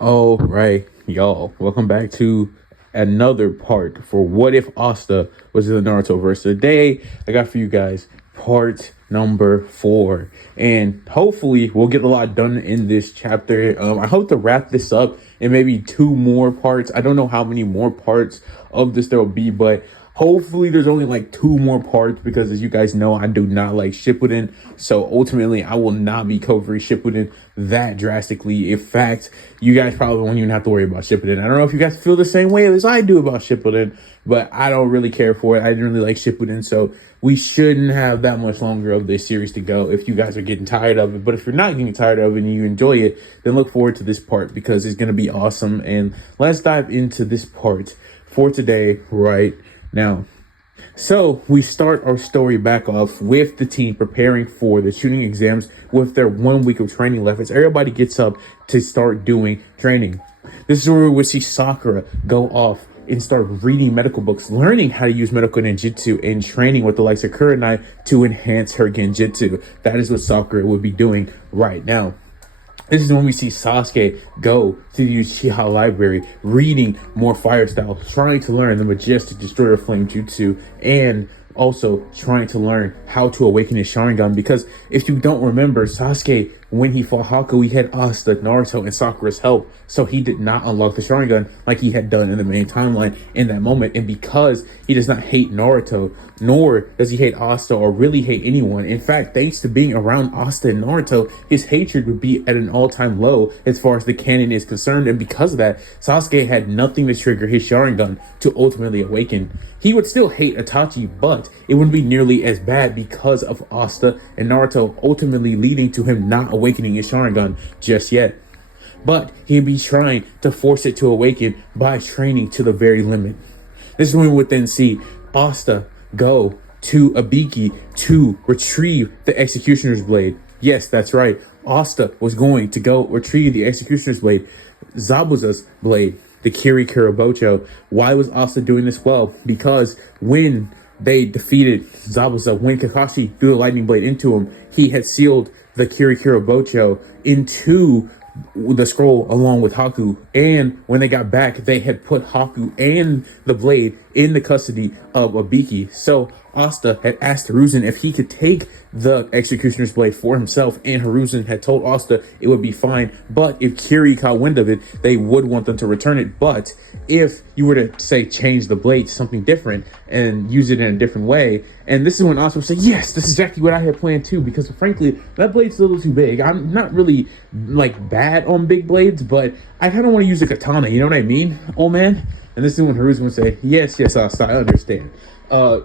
All right, y'all. Welcome back to another part for What If Asta was in the Naruto verse. Today, I got for you guys part number 4, and hopefully, we'll get a lot done in this chapter. I hope to wrap this up in maybe 2 more parts. I don't know how many more parts of this there will be, but hopefully there's only like 2 more parts because, as you guys know, I do not like Shippuden. So ultimately, I will not be covering Shippuden that drastically. In fact, you guys probably won't even have to worry about Shippuden. I don't know if you guys feel the same way as I do about Shippuden, but I don't really care for it. I didn't really like Shippuden, so we shouldn't have that much longer of this series to go if you guys are getting tired of it. But if you're not getting tired of it and you enjoy it, then look forward to this part because it's going to be awesome. And let's dive into this part for today right now. So we start our story back off with the team preparing for the shooting exams with their 1 week of training left as everybody gets up to start doing training. This is where we see Sakura go off and start reading medical books, learning how to use medical ninjutsu and training with the likes of Kurenai to enhance her genjutsu. That is what Sakura would be doing right now. This is when we see Sasuke go to the Uchiha library, reading more fire styles, trying to learn the majestic destroyer flame jutsu, and also trying to learn how to awaken his Sharingan. Because if you don't remember, Sasuke, when he fought Haku, he had Asta, Naruto, and Sakura's help, so he did not unlock the Sharingan like he had done in the main timeline in that moment. And because he does not hate Naruto, nor does he hate Asta or really hate anyone. In fact, thanks to being around Asta and Naruto, his hatred would be at an all-time low as far as the canon is concerned. And because of that, Sasuke had nothing to trigger his Sharingan to ultimately awaken. He would still hate Itachi, but it wouldn't be nearly as bad because of Asta and Naruto, ultimately leading to him not awakening his Sharingan just yet. But he'd be trying to force it to awaken by training to the very limit. This is when we would then see Asta go to Ibiki to retrieve the Executioner's Blade. Yes, that's right. Asta was going to go retrieve the Executioner's Blade, Zabuza's blade, the Kiri Kurobocho. Why was Asta doing this? Well, because when they defeated Zabuza, when Kakashi threw the lightning blade into him, he had sealed the Kiri Kurobocho into the scroll along with Haku, and when they got back, they had put Haku and the blade in the custody of Ibiki. So Asta had asked Hiruzen if he could take the Executioner's Blade for himself, and Hiruzen had told Asta it would be fine, but if Kiri caught wind of it, they would want them to return it. But if you were to, say, change the blade to something different and use it in a different way, and this is when Asta would say, yes, this is exactly what I had planned too, because frankly, that blade's a little too big. I'm not really, like, bad on big blades, but I kind of want to use a katana, you know what I mean, old man? And this is when Hiruzen would say, yes, Asta, I understand.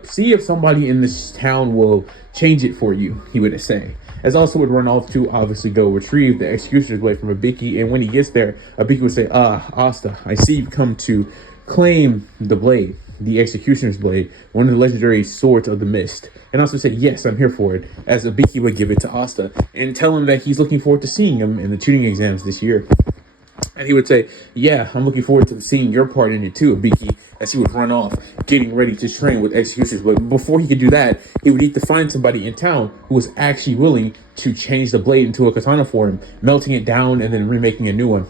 See if somebody in this town will change it for you, he would say. As Asta would run off to obviously go retrieve the Executioner's Blade from Ibiki, and when he gets there, Ibiki would say, Asta, I see you've come to claim the blade, the Executioner's Blade, one of the legendary swords of the mist. And Asta said, yes, I'm here for it, as Ibiki would give it to Asta, and tell him that he's looking forward to seeing him in the tuning exams this year. And he would say, yeah, I'm looking forward to seeing your part in it too, Ibiki, as he would run off, getting ready to train with Executioners. But before he could do that, he would need to find somebody in town who was actually willing to change the blade into a katana for him, melting it down and then remaking a new one.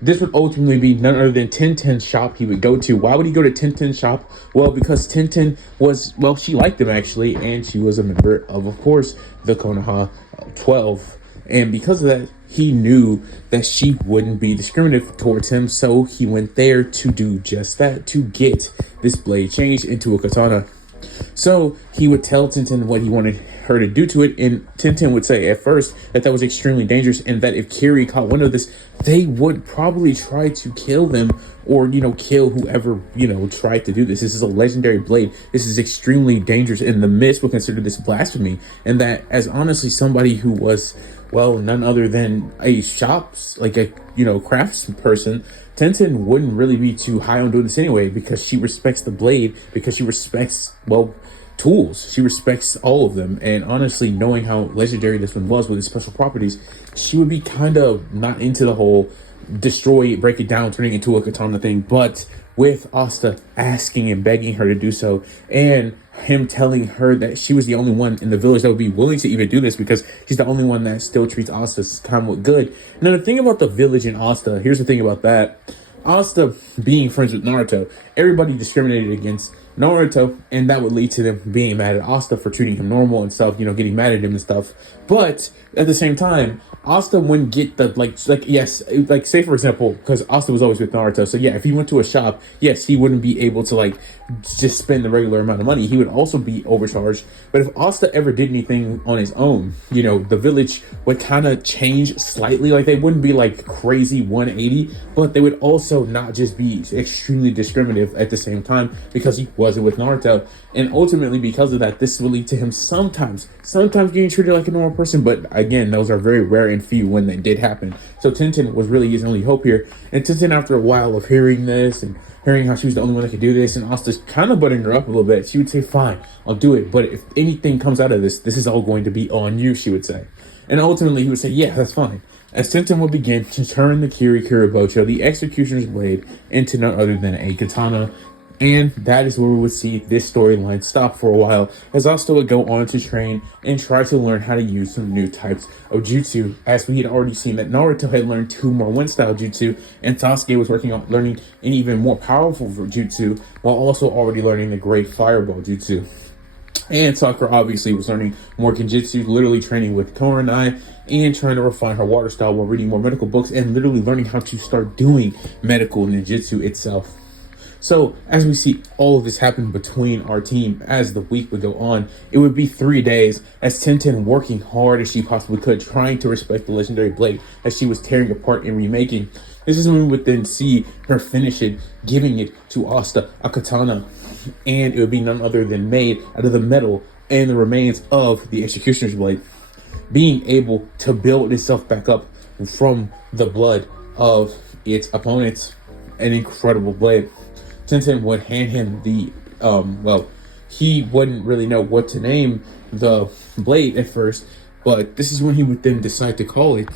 This would ultimately be none other than Tintin's shop he would go to. Why would he go to Tintin's shop? Well, because Tintin was, well, she liked him actually, and she was a member of course, the Konoha 12. And because of that, he knew that she wouldn't be discriminative towards him, so he went there to do just that, to get this blade changed into a katana. So he would tell Tintin what he wanted her to do to it, and Tintin would say at first that that was extremely dangerous, and that if Kiri caught wind of this, they would probably try to kill them, or, you know, kill whoever, you know, tried to do this. This is a legendary blade. This is extremely dangerous, and the Mist would consider this blasphemy, and that as honestly somebody who was, well, none other than a shops, like a, you know, crafts person, Tenten wouldn't really be too high on doing this anyway, because she respects the blade, because she respects, well, tools. She respects all of them. And honestly, knowing how legendary this one was with its special properties, she would be kind of not into the whole destroy it, break it down, turning it into a katana thing. But with Asta asking and begging her to do so, and him telling her that she was the only one in the village that would be willing to even do this because she's the only one that still treats Asta somewhat good. Now, the thing about the village in Asta, here's the thing about that. Asta being friends with Naruto, everybody discriminated against Naruto, and that would lead to them being mad at Asta for treating him normal and stuff, getting mad at him and stuff. But at the same time, Asta wouldn't get the yes, like say for example, because Asta was always with Naruto, so yeah, if he went to a shop, yes, he wouldn't be able to just spend the regular amount of money. He would also be overcharged. But if Asta ever did anything on his own, the village would kind of change slightly. Like they wouldn't be like crazy 180, but they would also not just be extremely discriminative at the same time because he wasn't with Naruto. And ultimately, because of that, this will lead to him sometimes getting treated like a normal person. But again, those are very rare and few when that did happen. So Tenten was really his only hope here. And Tenten, after a while of hearing this and hearing how she was the only one that could do this, and Asta's kind of butting her up a little bit, she would say, fine, I'll do it. But if anything comes out of this, this is all going to be on you, she would say. And ultimately, he would say, yeah, that's fine. As Tenten would begin to turn the Kiri Kiribocho, the Executioner's Blade, into none other than a katana. And that is where we would see this storyline stop for a while, as Asta would go on to train and try to learn how to use some new types of jutsu, as we had already seen that Naruto had learned 2 more one-style jutsu, and Sasuke was working on learning an even more powerful jutsu, while also already learning the Great Fireball jutsu. And Sakura obviously was learning more genjutsu, literally training with Koronai, and trying to refine her water style while reading more medical books, and literally learning how to start doing medical ninjutsu itself. So, as we see all of this happen between our team as the week would go on, it would be 3 days as Tenten working hard as she possibly could, trying to respect the legendary blade as she was tearing apart and remaking. This is when we would then see her finish it, giving it to Asta, a katana, and it would be none other than made out of the metal and the remains of the Executioner's Blade, being able to build itself back up from the blood of its opponents. An incredible blade. Tenten would hand him the, he wouldn't really know what to name the blade at first, but this is when he would then decide to call it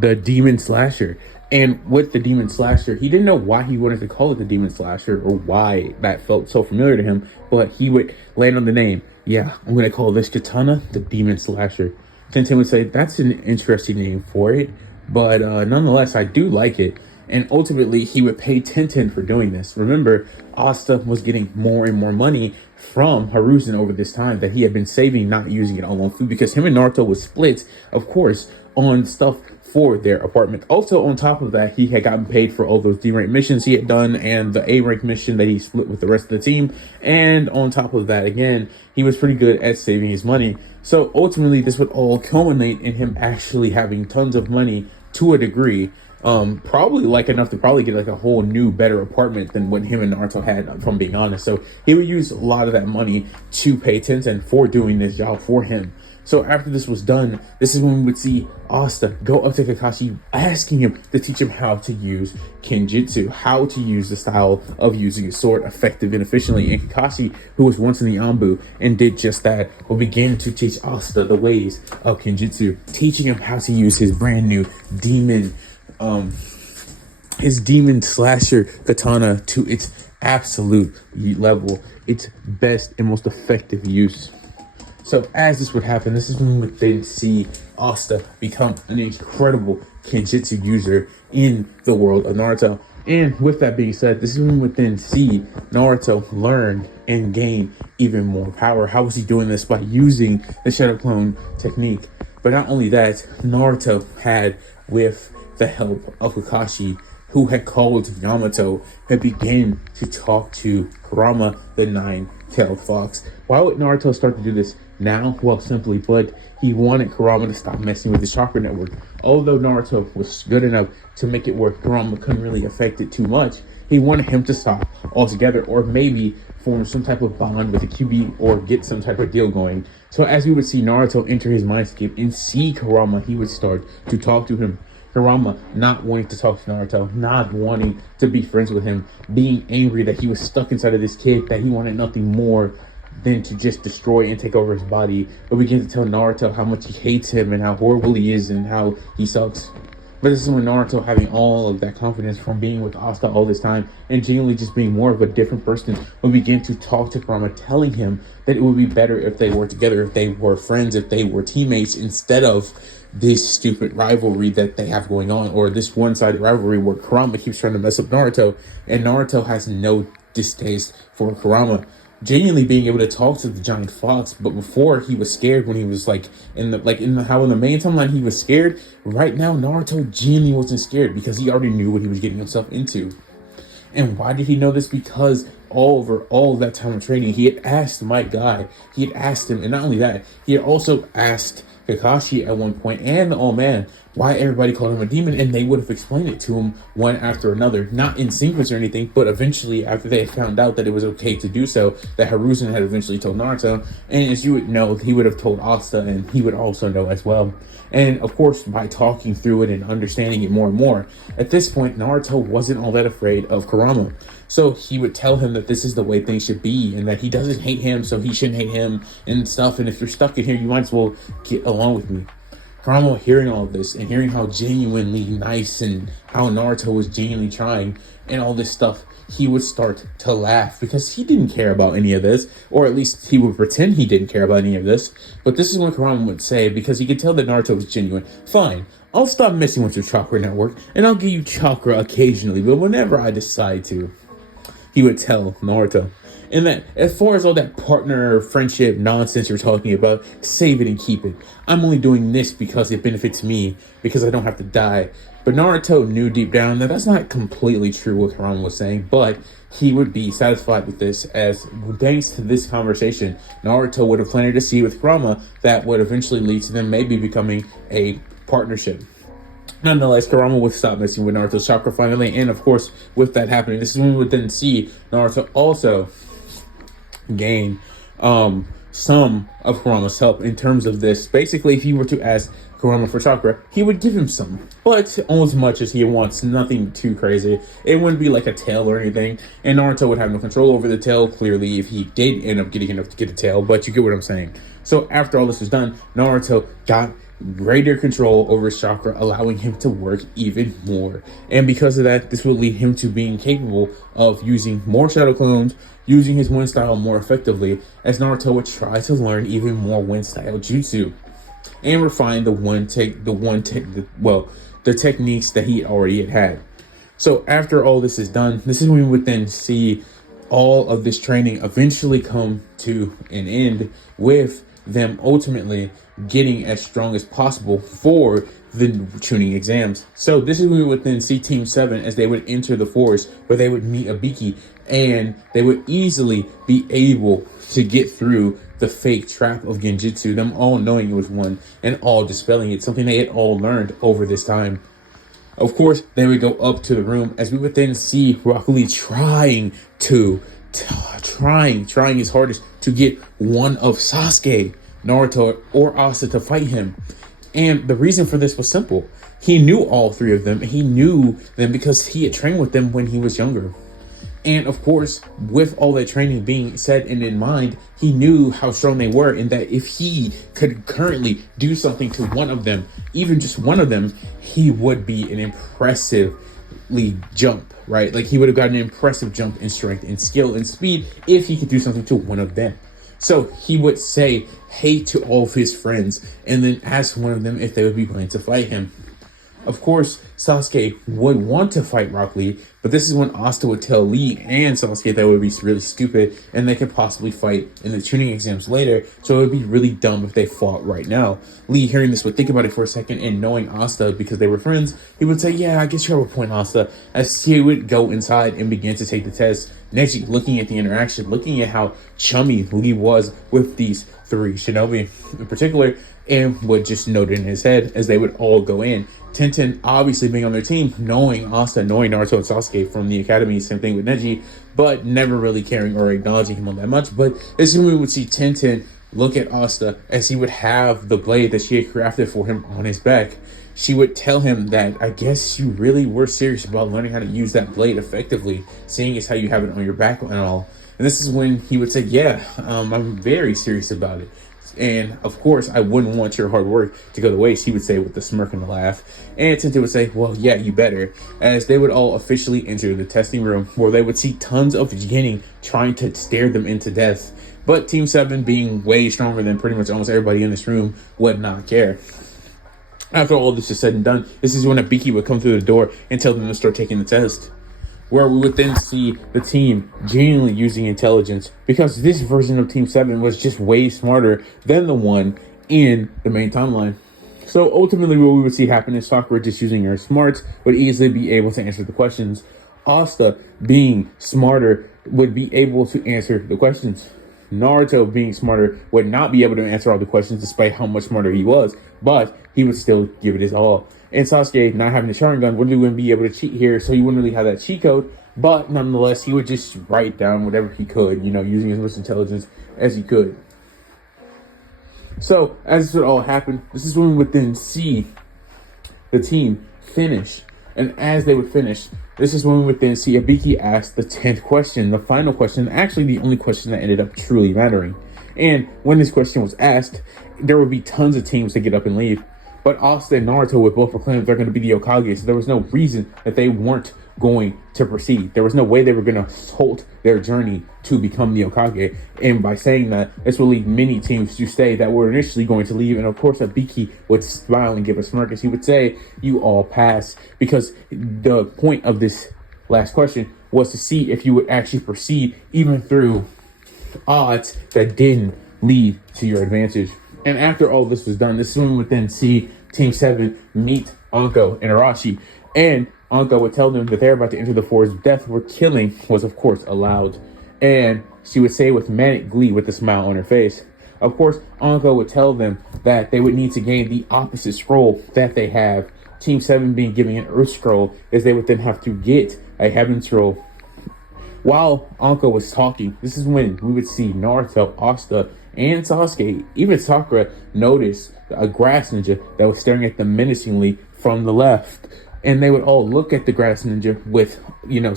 the Demon Slasher. And with the Demon Slasher, he didn't know why he wanted to call it the Demon Slasher or why that felt so familiar to him, but he would land on the name. Yeah, I'm going to call this katana the Demon Slasher. Tenten would say, that's an interesting name for it, but nonetheless, I do like it. And ultimately, he would pay Tenten for doing this. Remember, Asta was getting more and more money from Hiruzen over this time that he had been saving, not using it all on food, because him and Naruto was split, of course, on stuff for their apartment. Also, on top of that, he had gotten paid for all those D-rank missions he had done and the A-rank mission that he split with the rest of the team. And on top of that, again, he was pretty good at saving his money. So ultimately, this would all culminate in him actually having tons of money to a degree. Probably enough to probably get a whole new, better apartment than what him and Naruto had, if I'm being honest. So he would use a lot of that money to pay Tenten for doing this job for him. So after this was done, this is when we would see Asta go up to Kakashi, asking him to teach him how to use Kenjutsu, how to use the style of using a sword effective and efficiently. And Kakashi, who was once in the Anbu and did just that, will begin to teach Asta the ways of Kenjutsu, teaching him how to use his brand new his Demon Slasher katana to its absolute level, its best and most effective use. So as this would happen, this is when we would then see Asta become an incredible Kenjutsu user in the world of Naruto. And with that being said, this is when we would then see Naruto learn and gain even more power. How was he doing this? By using the Shadow Clone technique. But not only that, Naruto had, with the help of Kakashi, who had called Yamato, had begun to talk to Kurama, the nine-tailed fox. Why would Naruto start to do this now? Well, simply put, he wanted Kurama to stop messing with the chakra network. Although Naruto was good enough to make it where Kurama couldn't really affect it too much, he wanted him to stop altogether, or maybe form some type of bond with the QB or get some type of deal going. So as we would see Naruto enter his mindscape and see Kurama, he would start to talk to him. Kurama not wanting to talk to Naruto, not wanting to be friends with him, being angry that he was stuck inside of this kid, that he wanted nothing more than to just destroy and take over his body, but begin to tell Naruto how much he hates him and how horrible he is and how he sucks. But this is when Naruto, having all of that confidence from being with Asta all this time and genuinely just being more of a different person, would begin to talk to Kurama, telling him that it would be better if they were together, if they were friends, if they were teammates, instead of this stupid rivalry that they have going on, or this one-sided rivalry where Kurama keeps trying to mess up Naruto, and Naruto has no distaste for Kurama genuinely being able to talk to the giant fox. But before, he was scared when he was like in the main timeline he was scared. Right now, Naruto genuinely wasn't scared because he already knew what he was getting himself into. And why did he know this? Because over all of that time of training, he had asked my guy, he had asked him, and not only that, he had also asked Kakashi at one point and the old man why everybody called him a demon, and they would have explained it to him one after another, not in sequence or anything, but eventually after they found out that it was okay to do so, that Hiruzen had eventually told Naruto, and as you would know, he would have told Asta, and he would also know as well. And of course, by talking through it and understanding it more and more, at this point, Naruto wasn't all that afraid of Kurama. So he would tell him that this is the way things should be, and that he doesn't hate him, so he shouldn't hate him and stuff. And if you're stuck in here, you might as well get along with me. Kurama, hearing all of this and hearing how genuinely nice and how Naruto was genuinely trying and all this stuff, he would start to laugh because he didn't care about any of this, or at least he would pretend he didn't care about any of this. But this is what Kurama would say, because he could tell that Naruto was genuine. Fine, I'll stop messing with your chakra network and I'll give you chakra occasionally, but whenever I decide to, he would tell Naruto. And that as far as all that partner friendship nonsense you're talking about, save it and keep it. I'm only doing this because it benefits me, because I don't have to die. But Naruto knew deep down that that's not completely true what Kurama was saying, but he would be satisfied with this, as thanks to this conversation, Naruto would have planted a seed with Kurama that would eventually lead to them maybe becoming a partnership. Nonetheless, Kurama would stop messing with Naruto's chakra finally, and of course, with that happening, this is when we would then see Naruto also gain some of Kurama's help in terms of this. Basically, if he were to ask Kurama for chakra, he would give him some, but only as much as he wants, nothing too crazy. It wouldn't be like a tail or anything, and Naruto would have no control over the tail, clearly, if he did end up getting enough to get a tail, but you get what I'm saying. So after all this was done, Naruto got greater control over his chakra, allowing him to work even more. And because of that, this would lead him to being capable of using more shadow clones, using his wind style more effectively, as Naruto would try to learn even more wind style jutsu and refine the techniques that he already had. So after all this is done, this is when we would then see all of this training eventually come to an end, with them ultimately getting as strong as possible for the tuning exams. So this is when we would then see Team 7 as they would enter the forest, where they would meet Abiki, and they would easily be able to get through the fake trap of Genjutsu, them all knowing it was one and all dispelling it, something they had all learned over this time. Of course, they would go up to the room, as we would then see Rock Lee trying his hardest to get one of Sasuke, Naruto, or Asta to fight him. And the reason for this was simple. He knew all three of them. He knew them because he had trained with them when he was younger. And of course, with all that training being said and in mind, he knew how strong they were, and that if he could currently do something to one of them, even just one of them, he would be an impressively jump, right? Like, he would have gotten an impressive jump in strength and skill and speed if he could do something to one of them. So he would say hey to all of his friends and then ask one of them if they would be willing to fight him. Of course, Sasuke would want to fight Rock Lee, but this is when Asta would tell Lee and Sasuke that it would be really stupid and they could possibly fight in the tuning exams later, so it would be really dumb if they fought right now. Lee, hearing this, would think about it for a second, and knowing Asta because they were friends, he would say, yeah, I guess you have a point, Asta, as he would go inside and begin to take the test. Neji, looking at the interaction, looking at how chummy Lee was with these three shinobi in particular, and would just note it in his head as they would all go in. Tenten obviously being on their team, knowing Asta, knowing Naruto and Sasuke from the academy, same thing with Neji, but never really caring or acknowledging him all that much. But this is when we would see Tenten look at Asta as he would have the blade that she had crafted for him on his back. She would tell him that, I guess you really were serious about learning how to use that blade effectively, seeing as how you have it on your back and all. And this is when he would say, yeah, I'm very serious about it. And of course, I wouldn't want your hard work to go to waste, he would say with a smirk and a laugh. And Tente would say, well, yeah, you better. As they would all officially enter the testing room, where they would see tons of Genin trying to stare them into death. But Team 7, being way stronger than pretty much almost everybody in this room, would not care. After all this is said and done, this is when Abiki would come through the door and tell them to start taking the test, where we would then see the team genuinely using intelligence, because this version of Team 7 was just way smarter than the one in the main timeline. So ultimately what we would see happen is Sakura, just using her smarts, would easily be able to answer the questions. Asta, being smarter, would be able to answer the questions. Naruto, being smarter, would not be able to answer all the questions despite how much smarter he was, but he would still give it his all. And Sasuke, not having the Sharingan, wouldn't be able to cheat here, so he wouldn't really have that cheat code, but nonetheless, he would just write down whatever he could, using as much intelligence as he could. So, as this would all happen, this is when we would then see the team finish. And as they would finish, this is when we would then see Abiki ask the 10th question, the final question, actually the only question that ended up truly mattering. And when this question was asked, there would be tons of teams to get up and leave. But Asta and Naruto would both proclaim that they're going to be the Hokage, so there was no reason that they weren't going to proceed. There was no way they were going to halt their journey to become the Hokage. And by saying that, this will leave many teams to stay that were initially going to leave. And of course, Abiki would smile and give a smirk as he would say, you all pass. Because the point of this last question was to see if you would actually proceed even through odds that didn't lead to your advantage. And after all this was done, this is when we would then see Team 7 meet Anko and Arashi. And Anko would tell them that they're about to enter the forest of death, where killing was, of course, allowed. And she would say with manic glee with a smile on her face. Of course, Anko would tell them that they would need to gain the opposite scroll that they have. Team 7 being given an Earth Scroll, as they would then have to get a Heaven Scroll. While Anko was talking, this is when we would see Naruto, Asta, and Sasuke, even Sakura, notice a grass ninja that was staring at them menacingly from the left. And they would all look at the grass ninja with,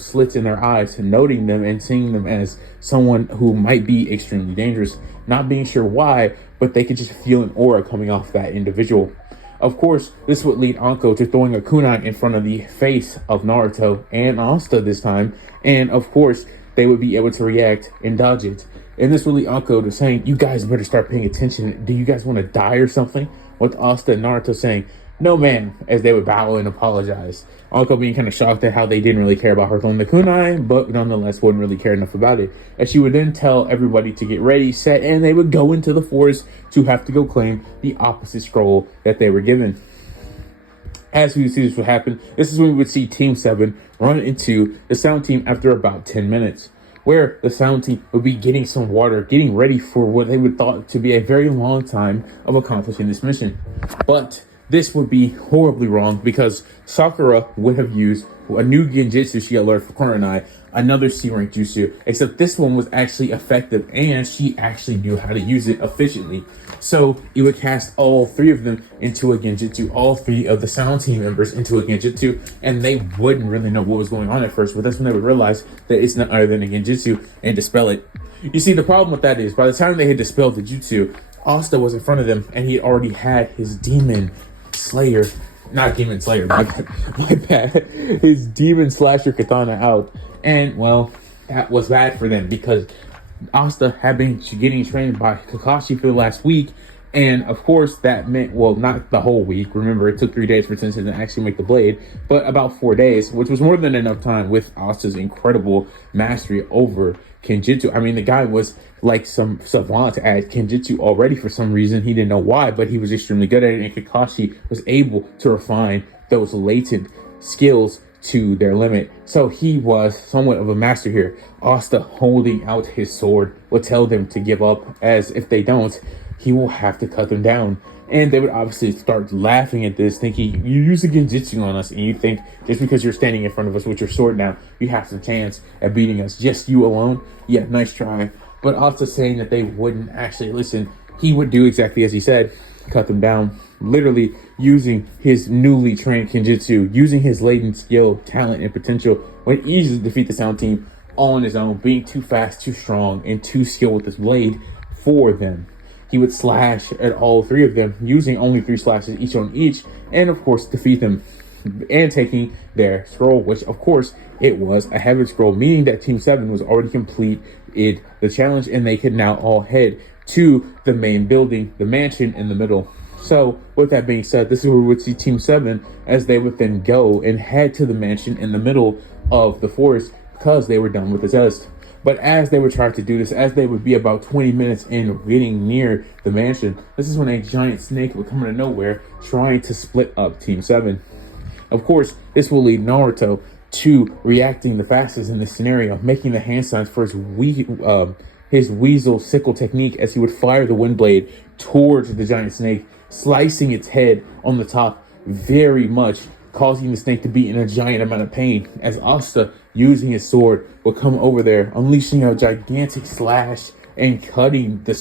slits in their eyes, noting them and seeing them as someone who might be extremely dangerous. Not being sure why, but they could just feel an aura coming off that individual. Of course, this would lead Anko to throwing a kunai in front of the face of Naruto and Asta this time. And of course, they would be able to react and dodge it. And this would lead Anko to saying, you guys better start paying attention. Do you guys want to die or something? With Asta and Naruto saying, no man, as they would bow and apologize. Anko being kind of shocked at how they didn't really care about her throwing the kunai, but nonetheless wouldn't really care enough about it. As she would then tell everybody to get ready, set, and they would go into the forest to have to go claim the opposite scroll that they were given. As we would see this would happen, this is when we would see Team 7 run into the Sound Team after about 10 minutes. Where the Sound Team would be getting some water, getting ready for what they would thought to be a very long time of accomplishing this mission. But this would be horribly wrong, because Sakura would have used a new Genjutsu she had learned from Kurenai, another C-rank jutsu, except this one was actually effective and she actually knew how to use it efficiently. So it would cast all three of them into a Genjutsu, all three of the Sound Team members into a Genjutsu, and they wouldn't really know what was going on at first, but that's when they would realize that it's not other than a Genjutsu and dispel it. You see, the problem with that is, by the time they had dispelled the jutsu, Asta was in front of them and he already had his demon slayer, not demon slayer, my bad, his demon slasher katana out. And well, that was bad for them, because Asta had been getting trained by Kakashi for the last week, and of course that meant, well, not the whole week. Remember, it took 3 days for Sensei to actually make the blade, but about 4 days, which was more than enough time with Asta's incredible mastery over Kenjutsu. I mean, the guy was like some savant at Kenjutsu already for some reason. He didn't know why, but he was extremely good at it, and Kakashi was able to refine those latent skills to their limit. So he was somewhat of a master here. Asta, holding out his sword, would tell them to give up, as if they don't, he will have to cut them down. And they would obviously start laughing at this, thinking, you use a Genjutsu on us, and you think just because you're standing in front of us with your sword now, you have some chance at beating us. Just you alone? Yeah, nice try. But Asta saying that they wouldn't actually listen. He would do exactly as he said, cut them down. Literally using his newly trained Kenjutsu, using his latent skill, talent, and potential, would easily defeat the Sound Team all on his own, being too fast, too strong, and too skilled with his blade for them. he would slash at all three of them, using only 3 slashes each on each, and of course defeat them, and taking their scroll, which of course it was a heaven scroll, meaning that Team 7 was already completed the challenge, and they could now all head to the main building, the mansion in the middle. So with that being said, this is where we would see Team 7 as they would then go and head to the mansion in the middle of the forest because they were done with the test. But as they were trying to do this, as they would be about 20 minutes in getting near the mansion, this is when a giant snake would come out of nowhere trying to split up Team 7. Of course, this will lead Naruto to reacting the fastest in this scenario, making the hand signs for his weasel sickle technique as he would fire the wind blade towards the giant snake, slicing its head on the top very much, causing the snake to be in a giant amount of pain, as Asta, using his sword, would come over there, unleashing a gigantic slash and cutting the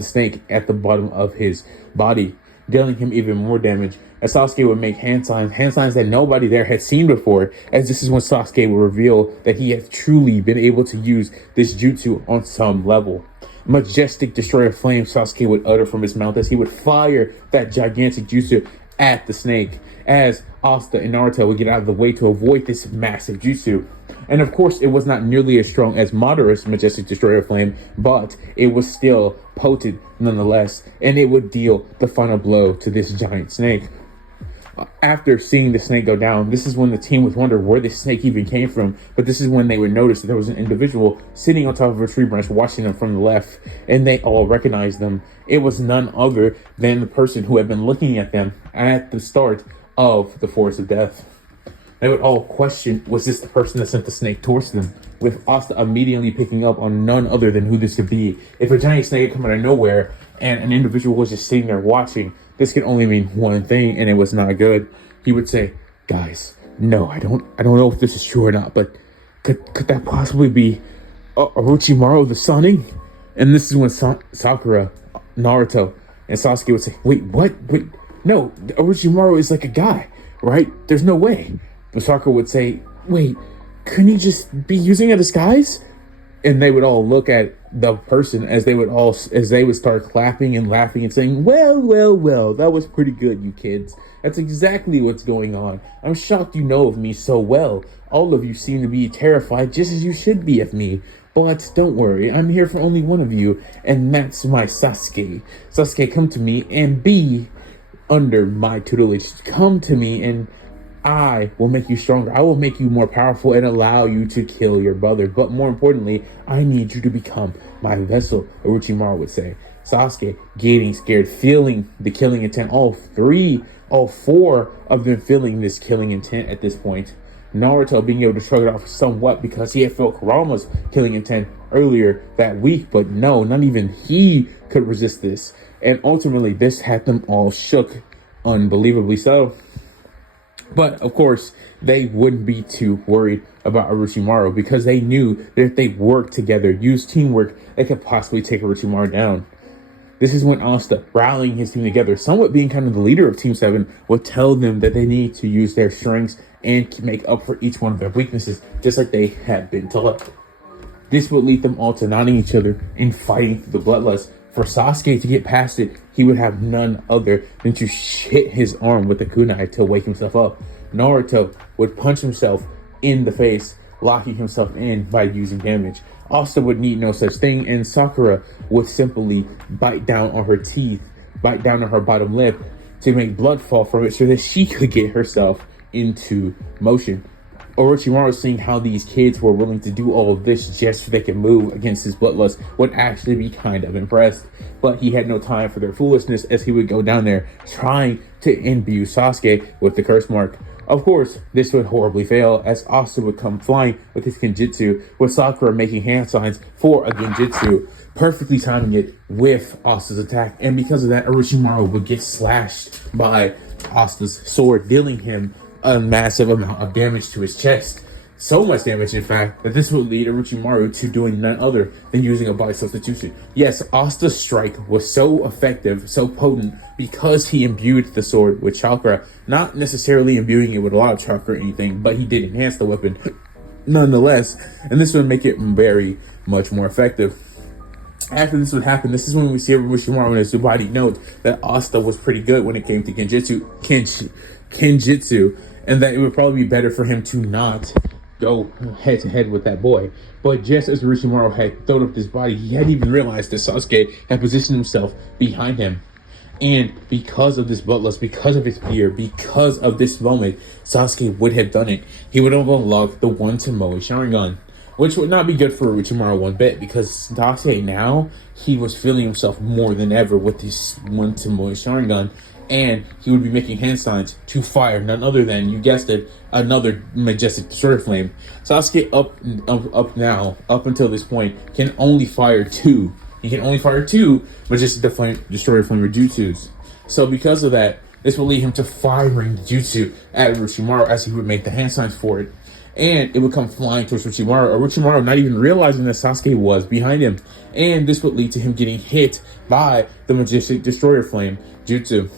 snake at the bottom of his body, dealing him even more damage, as Sasuke would make hand signs that nobody there had seen before, as this is when Sasuke would reveal that he had truly been able to use this jutsu on some level. Majestic Destroyer Flame Sasuke would utter from his mouth as he would fire that gigantic jutsu at the snake, as Asta and Naruto would get out of the way to avoid this massive jutsu. And of course, it was not nearly as strong as Madara's Majestic Destroyer Flame, but it was still potent nonetheless, and it would deal the final blow to this giant snake. After seeing the snake go down, this is when the team would wonder where the snake even came from, but this is when they would notice that there was an individual sitting on top of a tree branch watching them from the left, and they all recognized them. It was none other than the person who had been looking at them at the start of the Forest of Death. They would all question, was this the person that sent the snake towards them? With Asta immediately picking up on none other than who this could be. If a giant snake had come out of nowhere and an individual was just sitting there watching, this could only mean one thing, and it was not good. He would say, "Guys, no, I don't know if this is true or not, but could that possibly be Orochimaru the Sunning?" And this is when Sakura, Naruto, and Sasuke would say, "Wait, what? Wait, no, Orochimaru is like a guy, right? There's no way." But Sakura would say, "Wait, couldn't he just be using a disguise?" And they would all look at the person as they would start clapping and laughing and saying, well, that was pretty good, you kids. That's exactly what's going on. I'm shocked you know of me so well. All of you seem to be terrified just as you should be of me. But don't worry, I'm here for only one of you, and that's my Sasuke. Sasuke, come to me and be under my tutelage. Come to me and I will make you stronger. I will make you more powerful and allow you to kill your brother. But more importantly, I need you to become my vessel, Orochimaru would say. Sasuke getting scared, feeling the killing intent. All four of them feeling this killing intent at this point. Naruto being able to shrug it off somewhat because he had felt Kurama's killing intent earlier that week. But no, not even he could resist this. And ultimately, this had them all shook, unbelievably so. But of course, they wouldn't be too worried about Orochimaru because they knew that if they worked together, used teamwork, they could possibly take Orochimaru down. This is when Asta, rallying his team together, somewhat being kind of the leader of Team 7, would tell them that they need to use their strengths and make up for each one of their weaknesses, just like they had been taught. This would lead them all to nodding each other and fighting through the bloodlust. For Sasuke to get past it, he would have none other than to hit his arm with the kunai to wake himself up. Naruto would punch himself in the face, locking himself in by using damage. Asta would need no such thing, and Sakura would simply bite down on her teeth, bite down on her bottom lip to make blood fall from it so that she could get herself into motion. Orochimaru, seeing how these kids were willing to do all of this just so they could move against his bloodlust, would actually be kind of impressed. But he had no time for their foolishness as he would go down there trying to imbue Sasuke with the curse mark. Of course, this would horribly fail as Asta would come flying with his genjutsu, with Sakura making hand signs for a genjutsu, perfectly timing it with Asta's attack. And because of that, Orochimaru would get slashed by Asta's sword, dealing him a massive amount of damage to his chest. So much damage, in fact, that this would lead Orochimaru to doing none other than using a body substitution. Yes, Asta's strike was so effective, so potent, because he imbued the sword with chakra. Not necessarily imbuing it with a lot of chakra or anything, but he did enhance the weapon nonetheless. And this would make it very much more effective. After this would happen, this is when we see Orochimaru and Tsubaki note that Asta was pretty good when it came to Kenjutsu, and that it would probably be better for him to not go head to head with that boy. But just as Orochimaru had thrown up his body, he hadn't even realized that Sasuke had positioned himself behind him. And because of this bloodlust, because of his fear, because of this moment, Sasuke would have done it. He would have unlocked the one Tomoe Sharingan, which would not be good for Orochimaru one bit, because Sasuke now, he was feeling himself more than ever with this one Tomoe Sharingan, and he would be making hand signs to fire none other than, you guessed it, another majestic destroyer flame. Sasuke up until this point, can only fire two. He can only fire two majestic destroyer flame jutsus. So because of that, this will lead him to firing jutsu at Orochimaru as he would make the hand signs for it. And it would come flying towards Orochimaru not even realizing that Sasuke was behind him. And this would lead to him getting hit by the majestic destroyer flame jutsu.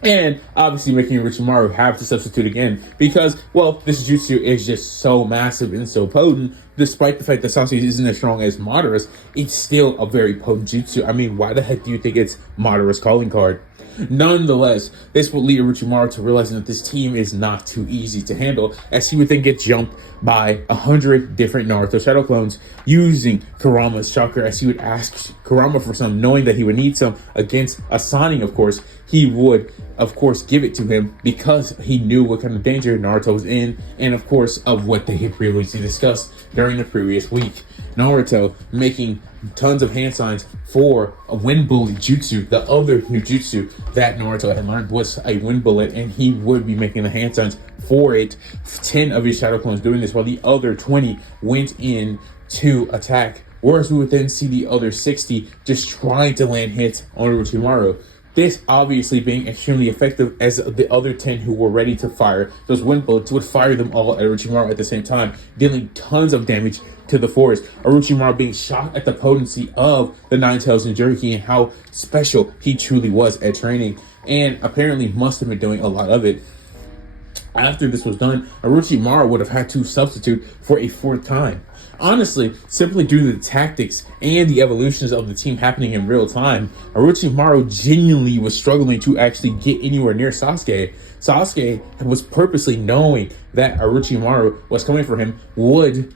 And obviously making Orochimaru have to substitute again because, well, this jutsu is just so massive and so potent. Despite the fact that Sasuke isn't as strong as Madara's, it's still a very potent jutsu. I mean, why the heck do you think it's Madara's calling card? Nonetheless, this will lead Orochimaru to realizing that this team is not too easy to handle, as he would then get jumped by 100 different Naruto shadow clones using Kurama's chakra, as he would ask Kurama for some, knowing that he would need some against Asani, of course. He would, of course, give it to him because he knew what kind of danger Naruto was in, and of course, of what they had previously discussed during the previous week. Naruto making tons of hand signs for a wind bullet jutsu. The other new jutsu that Naruto had learned was a wind bullet, and he would be making the hand signs for it. 10 of his shadow clones doing this, while the other 20 went in to attack. Whereas we would then see the other 60 just trying to land hits on Orochimaru. This obviously being extremely effective, as the other 10 who were ready to fire those wind bullets would fire them all at Orochimaru at the same time, dealing tons of damage to the forest. Orochimaru being shocked at the potency of the Nine Tails Jinchuriki and how special he truly was at training, and apparently must have been doing a lot of it. After this was done, Orochimaru would have had to substitute for a fourth time. Honestly, simply due to the tactics and the evolutions of the team happening in real time, Orochimaru genuinely was struggling to actually get anywhere near Sasuke. Sasuke was purposely knowing that Orochimaru was coming for him, would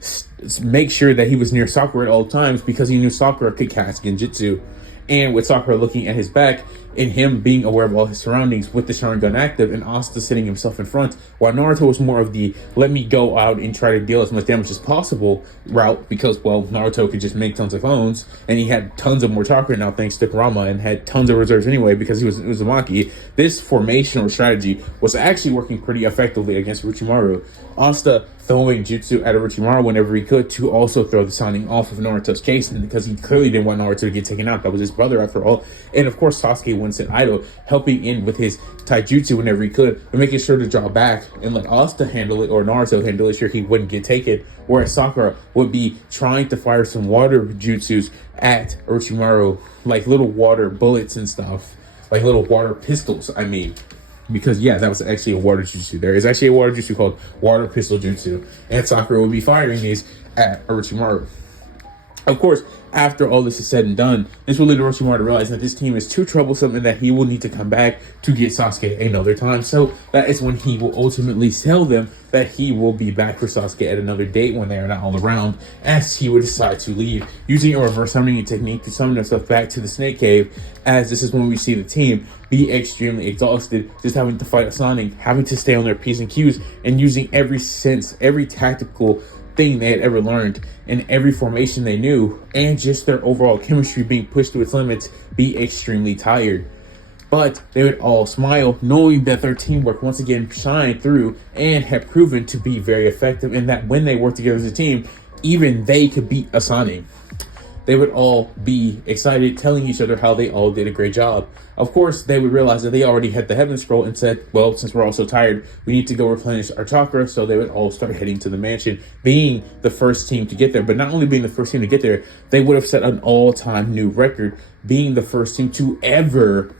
make sure that he was near Sakura at all times because he knew Sakura could cast Genjutsu. And with Sakura looking at his back and him being aware of all his surroundings with the Sharingan active and Asta sitting himself in front, while Naruto was more of the let me go out and try to deal as much damage as possible route because, well, Naruto could just make tons of clones and he had tons of more chakra now thanks to Kurama and had tons of reserves anyway because he was Uzumaki. This formational strategy was actually working pretty effectively against Orochimaru. Asta throwing jutsu at Orochimaru whenever he could to also throw the sounding off of Naruto's case, and because he clearly didn't want Naruto to get taken out. That was his brother after all. And of course Sasuke wouldn't sit idle, helping in with his taijutsu whenever he could, but making sure to draw back and let Asta handle it or Naruto handle it, sure he wouldn't get taken. Whereas Sakura would be trying to fire some water jutsus at Orochimaru, like little water bullets and stuff, like little water pistols, I mean. Because, yeah, that was actually a water jutsu. There is actually a water jutsu called water pistol jutsu. And Sakura would be firing these at Orochimaru. Of course, after all this is said and done, this will lead Orochimaru to realize that this team is too troublesome and that he will need to come back to get Sasuke another time. So that is when he will ultimately tell them that he will be back for Sasuke at another date when they are not all around, as he would decide to leave, using a reverse summoning technique to summon himself back to the Snake Cave, as this is when we see the team be extremely exhausted, just having to fight Asani, having to stay on their P's and Q's, and using every sense, every tactical thing they had ever learned and every formation they knew, and just their overall chemistry being pushed to its limits, be extremely tired. But they would all smile, knowing that their teamwork once again shined through and had proven to be very effective, and that when they worked together as a team, even they could beat Asani. They would all be excited, telling each other how they all did a great job. Of course, they would realize that they already had the Heaven Scroll and said, well, since we're all so tired, we need to go replenish our chakra. So they would all start heading to the mansion, being the first team to get there. But not only being the first team to get there, they would have set an all-time new record, being the first team to ever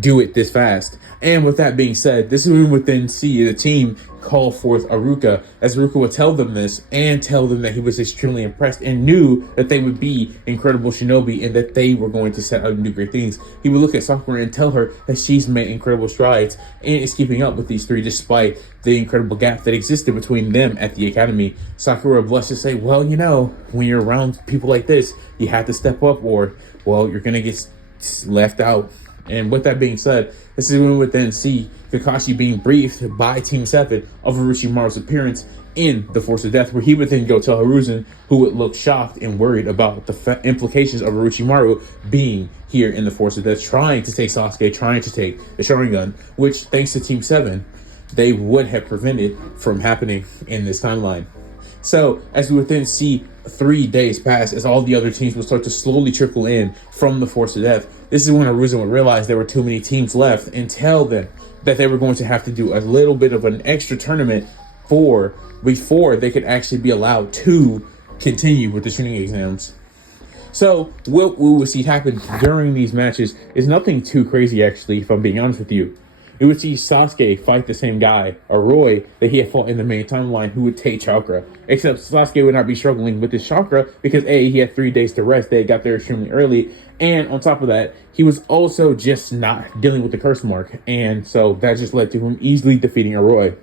do it this fast. And with that being said, this is when within see the team call forth Aruka, as Aruka would tell them this and tell them that he was extremely impressed and knew that they would be incredible shinobi and that they were going to set out and do great things. He would look at Sakura and tell her that she's made incredible strides and is keeping up with these three despite the incredible gap that existed between them at the academy. Sakura blushed to say, well, you know, when you're around people like this, you have to step up or, well, you're going to get left out. And with that being said, this is when we would then see Kakashi being briefed by Team 7 of Orochimaru's appearance in the Force of Death, where he would then go tell Hiruzen, who would look shocked and worried about the implications of Orochimaru being here in the Force of Death, trying to take Sasuke, trying to take the Sharingan, which, thanks to Team 7, they would have prevented from happening in this timeline. So, as we would then see 3 days pass, as all the other teams would start to slowly trickle in from the Force of Death, this is when Hiruzen would realize there were too many teams left and tell them that they were going to have to do a little bit of an extra tournament before they could actually be allowed to continue with the shooting exams. So, what we will see happen during these matches is nothing too crazy, actually, if I'm being honest with you. We would see Sasuke fight the same guy, Roy, that he had fought in the main timeline, who would take chakra. Except Sasuke would not be struggling with his chakra because A, he had 3 days to rest. They got there extremely early. And on top of that, he was also just not dealing with the curse mark. And so that just led to him easily defeating Roy.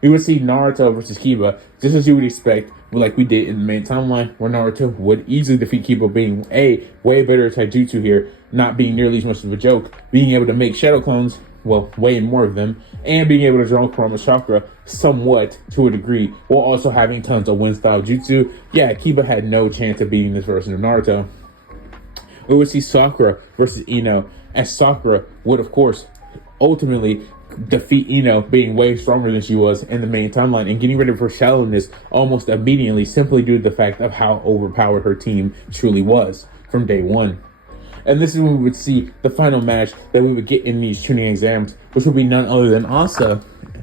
We would see Naruto versus Kiba, just as you would expect, like we did in the main timeline, where Naruto would easily defeat Kiba, being A, way better taijutsu here, not being nearly as much of a joke, being able to make shadow clones, well, way more of them, and being able to draw Kurama chakra somewhat to a degree, while also having tons of wind-style jutsu. Yeah, Kiba had no chance of beating this version of Naruto. We would see Sakura versus Ino, as Sakura would, of course, ultimately defeat Ino, being way stronger than she was in the main timeline and getting rid of her shallowness almost immediately, simply due to the fact of how overpowered her team truly was from day one. And this is when we would see the final match that we would get in these tuning exams, which would be none other than Asta,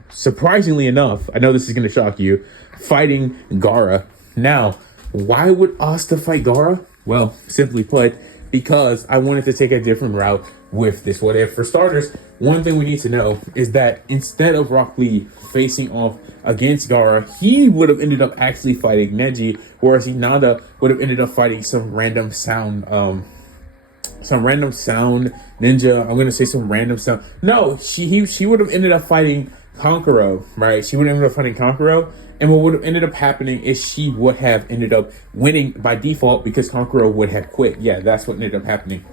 surprisingly enough, I know this is going to shock you, fighting Gaara. Now, why would Asta fight Gaara? Well, simply put, because I wanted to take a different route with this what if. For starters, one thing we need to know is that instead of Rock Lee facing off against Gaara, he would have ended up actually fighting Neji, whereas Hinata would have ended up fighting some random sound ninja. I'm gonna say some random sound. No, she would have ended up fighting Kankuro, right? She would have ended up fighting Kankuro, and what would have ended up happening is she would have ended up winning by default because Kankuro would have quit. Yeah, that's what ended up happening.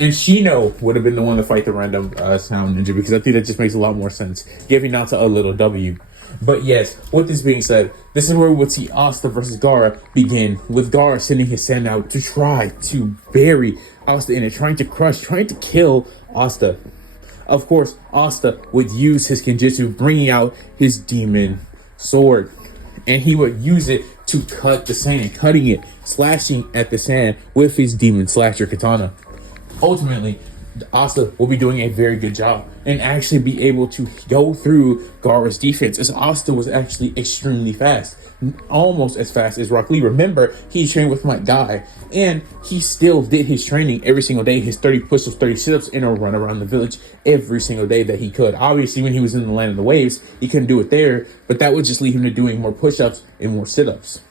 And Shino would have been the one to fight the random sound ninja, because I think that just makes a lot more sense, giving Nata a little W. But yes, with this being said, this is where we would see Asta versus Gaara begin, with Gaara sending his sand out to try to bury Asta in it, trying to kill Asta. Of course, Asta would use his Kenjutsu, bringing out his demon sword, and he would use it to cut the sand, cutting it, slashing at the sand with his demon slasher katana. Ultimately, Asta will be doing a very good job and actually be able to go through Gaara's defense, as Asta was actually extremely fast, almost as fast as Rock Lee. Remember, he trained with my guy, and he still did his training every single day, his 30 push-ups, 30 sit-ups, and a run around the village every single day that he could. Obviously, when he was in the land of the waves, he couldn't do it there, but that would just lead him to doing more push-ups and more sit-ups.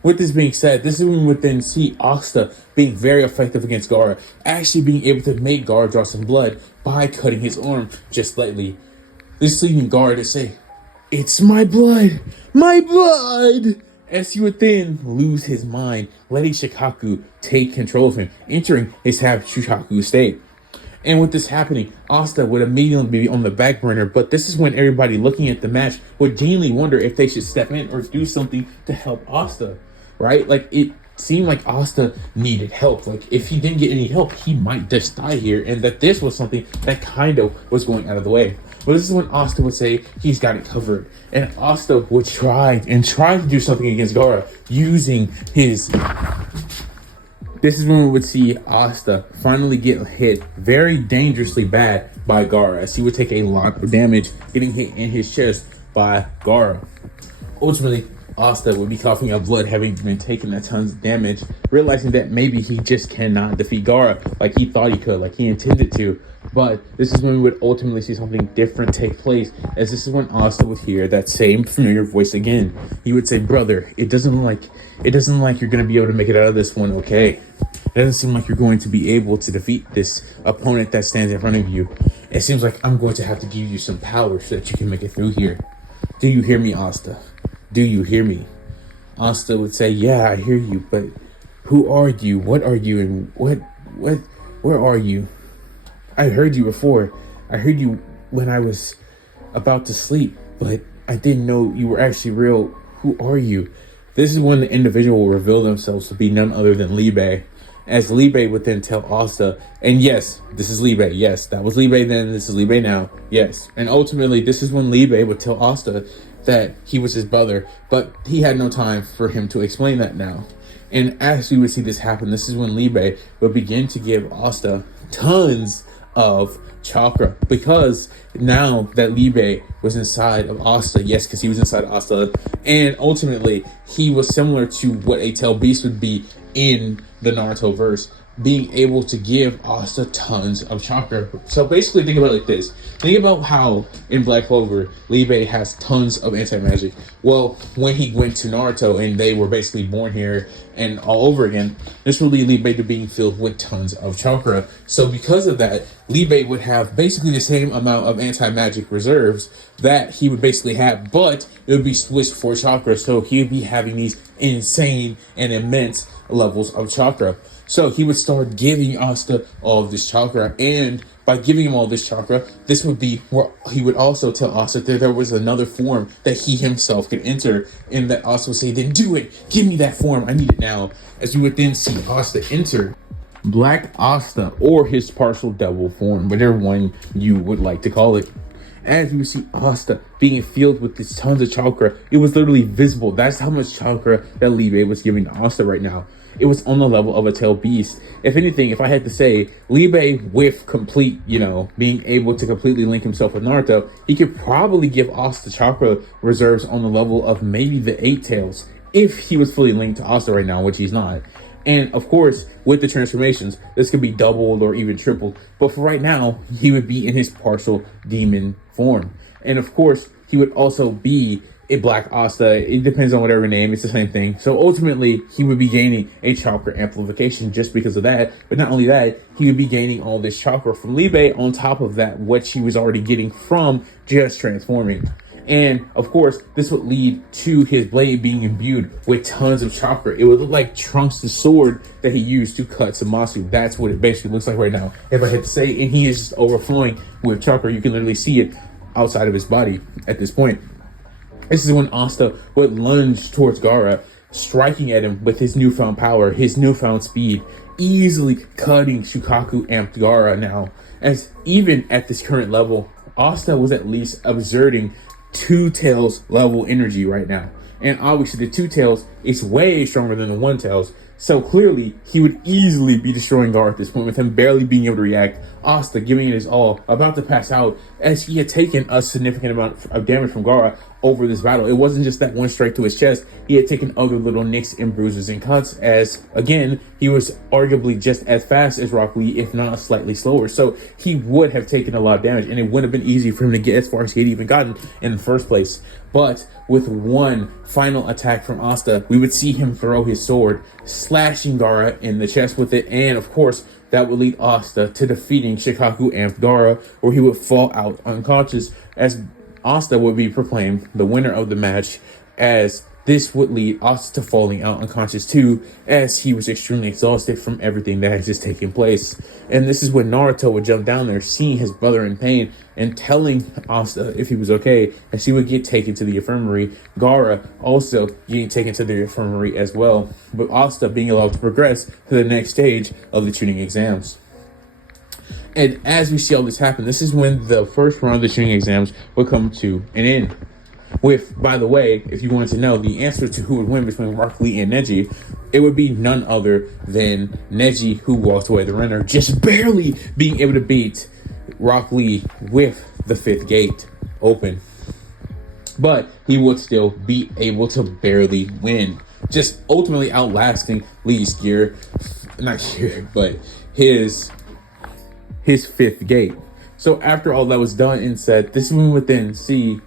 With this being said, this is when we would then see Asta being very effective against Gaara, actually being able to make Gaara draw some blood by cutting his arm just slightly. This leading Gaara to say, "It's my blood! My blood!" As he would then lose his mind, letting Shikaku take control of him, entering his half-Shukaku state. And with this happening, Asta would immediately be on the back burner, but this is when everybody looking at the match would genuinely wonder if they should step in or do something to help Asta, right? Like, it seemed like Asta needed help. Like, if he didn't get any help, he might just die here, and that this was something that kind of was going out of the way. But this is when Asta would say he's got it covered, and Asta would try to do something against Gaara using his... This is when we would see Asta finally get hit very dangerously bad by Gaara, as he would take a lot of damage getting hit in his chest by Gaara. Ultimately, Asta would be coughing up blood, having been taking a tons of damage, realizing that maybe he just cannot defeat Gaara like he thought he could, like he intended to. But this is when we would ultimately see something different take place, as this is when Asta would hear that same familiar voice again. He would say, "Brother, it doesn't like you're gonna be able to make it out of this one, okay? It doesn't seem like you're going to be able to defeat this opponent that stands in front of you. It seems like I'm going to have to give you some power so that you can make it through here. Do you hear me, Asta? Do you hear me?" Asta would say, "Yeah, I hear you, but who are you? What are you? And where are you? I heard you before. I heard you when I was about to sleep, but I didn't know you were actually real. Who are you?" This is when the individual will reveal themselves to be none other than Libe. As Libe would then tell Asta, and yes, this is Libe. Yes, that was Libe then. This is Libe now. Yes. And ultimately, this is when Libe would tell Asta that he was his brother, but he had no time for him to explain that now. And as we would see this happen, this is when Libe would begin to give Asta tons of chakra, because now that Libe was inside of Asta, yes, because he was inside of Asta, and ultimately he was similar to what a tail beast would be in the Naruto verse, being able to give Asta tons of chakra. So basically, think about it like this. Think about how in Black Clover, Libe has tons of anti-magic. Well, when he went to Naruto and they were basically born here and all over again, this would lead Libe to being filled with tons of chakra. So because of that, Libe would have basically the same amount of anti-magic reserves that he would basically have, but it would be switched for chakra. So he would be having these insane and immense levels of chakra. So he would start giving Asta all of this chakra, and by giving him all this chakra, this would be where he would also tell Asta that there was another form that he himself could enter, and that Asta would say, "Then do it, give me that form, I need it now." As we would then see Asta enter Black Asta, or his partial devil form, whatever one you would like to call it. As you see Asta being filled with this tons of chakra, it was literally visible. That's how much chakra that Libe was giving to Asta right now. It was on the level of a tail beast. If anything, if I had to say, Libe with complete, being able to completely link himself with Naruto, he could probably give Asta chakra reserves on the level of maybe the 8 tails, if he was fully linked to Asta right now, which he's not. And of course, with the transformations, this could be doubled or even tripled. But for right now, he would be in his partial demon form. And of course, he would also be a Black Asta. It depends on whatever name. It's the same thing. So ultimately, he would be gaining a chakra amplification just because of that. But not only that, he would be gaining all this chakra from Libe on top of that, what she was already getting from just transforming. And of course, this would lead to his blade being imbued with tons of chakra. It would look like Trunks' the sword that he used to cut Zamasu. That's what it basically looks like right now. If I had to say, and he is just overflowing with chakra. You can literally see it outside of his body at this point. This is when Asta would lunge towards Gaara, striking at him with his newfound power, his newfound speed, easily cutting Shukaku amped Gaara now. As even at this current level, Asta was at least exerting 2 tails level energy right now. And obviously the 2 tails is way stronger than the 1 tails. So clearly he would easily be destroying Gaara at this point, with him barely being able to react. Asta giving it his all, about to pass out, as he had taken a significant amount of damage from Gaara over this battle. It wasn't just that one strike to his chest. He had taken other little nicks and bruises and cuts, as again, he was arguably just as fast as Rock Lee, if not slightly slower. So he would have taken a lot of damage, and it wouldn't have been easy for him to get as far as he had even gotten in the first place. But with one final attack from Asta, we would see him throw his sword, slashing Gaara in the chest with it, and of course, that would lead Asta to defeating Shikaku amped Gaara, where he would fall out unconscious, as Asta would be proclaimed the winner of the match, as this would lead Asta to falling out unconscious too, as he was extremely exhausted from everything that had just taken place. And this is when Naruto would jump down there, seeing his brother in pain, and telling Asta if he was okay, as he would get taken to the infirmary. Gaara also getting taken to the infirmary as well, but Asta being allowed to progress to the next stage of the tuning exams. And as we see all this happen, this is when the first round of the tuning exams would come to an end. With, by the way, if you wanted to know the answer to who would win between Rock Lee and Neji, it would be none other than Neji, who walked away the winner, just barely being able to beat Rock Lee with the 5th gate open. But he would still be able to barely win, just ultimately outlasting Lee's gear, not gear, but his his fifth gate. So after all that was done and said, this is when we would then see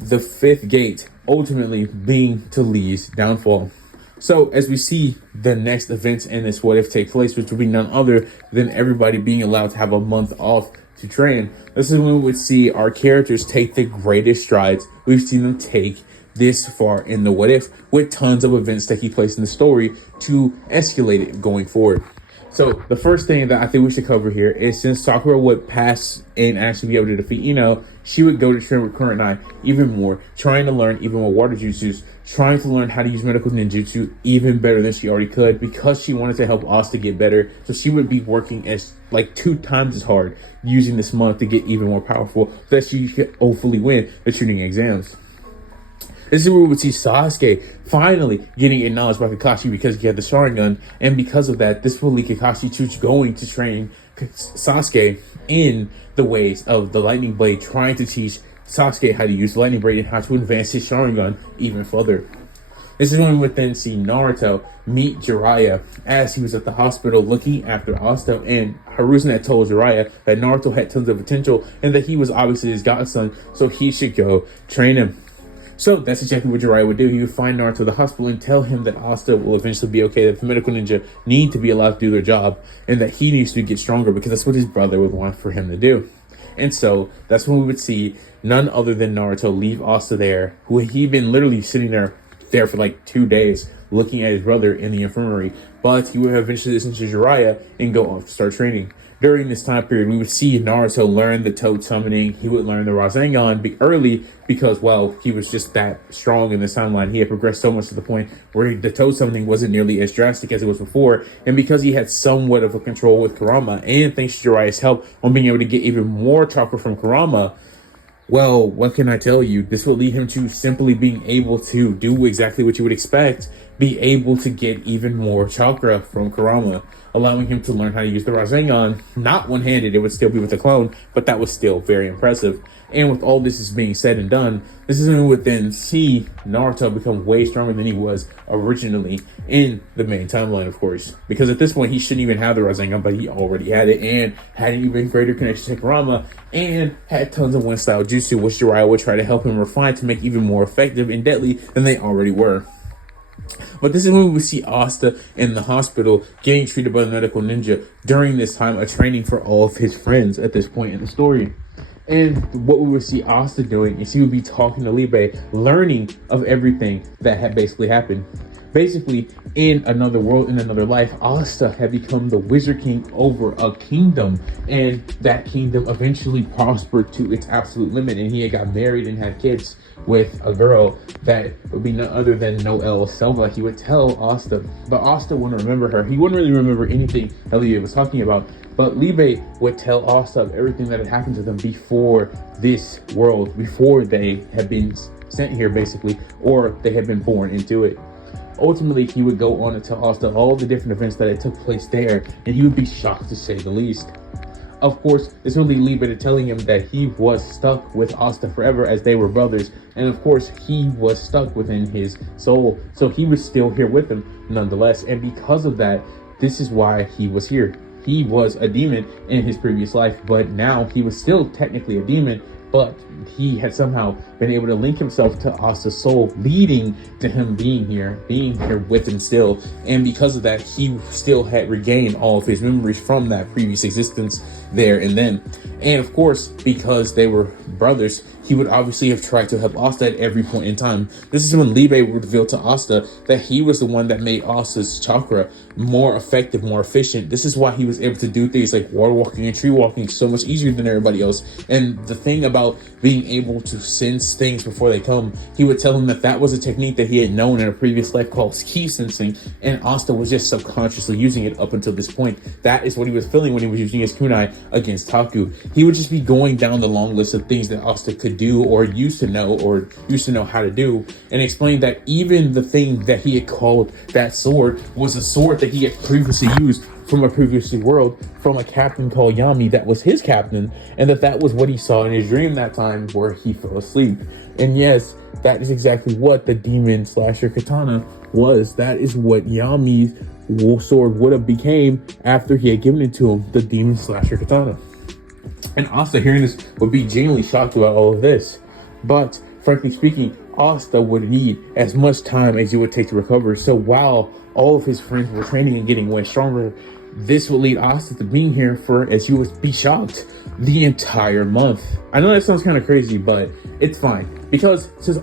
the fifth gate ultimately being to Lee's downfall. So as we see the next events in this what if take place, which will be none other than everybody being allowed to have a month off to train, this is when we would see our characters take the greatest strides we've seen them take this far in the what if, with tons of events taking place in the story to escalate it going forward. So the first thing that I think we should cover here is, since Sakura would pass and actually be able to defeat Ino, she would go to train with Kurenai even more, trying to learn even more water jutsus, trying to learn how to use medical ninjutsu even better than she already could, because she wanted to help Asta get better. So she would be working as like 2 times as hard using this month to get even more powerful, so that she could hopefully win the training exams. This is where we would see Sasuke finally getting acknowledged by Kakashi because he had the Sharingan, and because of that, this will lead Kakashi to going to train Sasuke in the ways of the Lightning Blade, trying to teach Sasuke how to use the Lightning Blade and how to advance his Sharingan even further. This is when we would then see Naruto meet Jiraiya as he was at the hospital looking after Asta, and Hiruzen had told Jiraiya that Naruto had tons of potential and that he was obviously his godson, so he should go train him. So that's exactly what Jiraiya would do. He would find Naruto at the hospital and tell him that Asta will eventually be okay, that the medical ninja need to be allowed to do their job, and that he needs to get stronger because that's what his brother would want for him to do. And so that's when we would see none other than Naruto leave Asta there, who he'd been literally sitting there for like 2 days looking at his brother in the infirmary, but he would eventually listen to Jiraiya and go off to start training. During this time period, we would see Naruto learn the Toad Summoning. He would learn the Rasengan early because, well, he was just that strong in this timeline. He had progressed so much to the point where the Toad Summoning wasn't nearly as drastic as it was before. And because he had somewhat of a control with Kurama, and thanks to Jiraiya's help on being able to get even more chakra from Kurama, well, what can I tell you? This will lead him to simply being able to do exactly what you would expect, be able to get even more chakra from Kurama, allowing him to learn how to use the Rasengan, not one-handed, it would still be with a clone, but that was still very impressive. And with all this is being said and done, this is when we would then see Naruto become way stronger than he was originally in the main timeline, of course. Because at this point, he shouldn't even have the Rasengan, but he already had it, and had an even greater connection to Kurama, and had tons of one-style jutsu, which Jiraiya would try to help him refine to make even more effective and deadly than they already were. But this is when we would see Asta in the hospital getting treated by the medical ninja during this time of training for all of his friends at this point in the story. And what we would see Asta doing is he would be talking to Libe, learning of everything that had basically happened. Basically, in another world, in another life, Asta had become the Wizard King over a kingdom, and that kingdom eventually prospered to its absolute limit, and he had got married and had kids with a girl that would be none other than Noelle Selva. He would tell Asta, but Asta wouldn't remember her. He wouldn't really remember anything that Libe was talking about, but Libe would tell Asta of everything that had happened to them before this world, before they had been sent here, basically, or they had been born into it. Ultimately, he would go on to tell Asta all the different events that had took place there, and he would be shocked to say the least. Of course, this would lead Libe to telling him that he was stuck with Asta forever as they were brothers, and of course, he was stuck within his soul, so he was still here with him nonetheless, and because of that, this is why he was here. He was a demon in his previous life, but now he was still technically a demon, but he had somehow been able to link himself to Asta's soul, leading to him being here with him still. And because of that, he still had regained all of his memories from that previous existence there and then. And of course, because they were brothers, he would obviously have tried to help Asta at every point in time. This is when Libe would reveal to Asta that he was the one that made Asta's chakra more effective, more efficient. This is why he was able to do things like water walking and tree walking so much easier than everybody else. And the thing about being able to sense things before they come, he would tell him that that was a technique that he had known in a previous life called key sensing, and Asta was just subconsciously using it up until this point. That is what he was feeling when he was using his kunai against Taku. He would just be going down the long list of things that Asta could do or used to know how to do, and explain that even the thing that he had called that sword was a sword that he had previously used from a previous world from a captain called Yami that was his captain, and that was what he saw in his dream that time where he fell asleep. And yes, that is exactly what the demon slasher katana was. That is what Yami sword would have became after he had given it to him, the Demon Slasher Katana. And Asta, hearing this, would be genuinely shocked about all of this. But frankly speaking, Asta would need as much time as it would take to recover. So while all of his friends were training and getting way stronger, this would lead Asta to being here for, as you would be shocked, the entire month. I know that sounds kind of crazy, but it's fine. Because since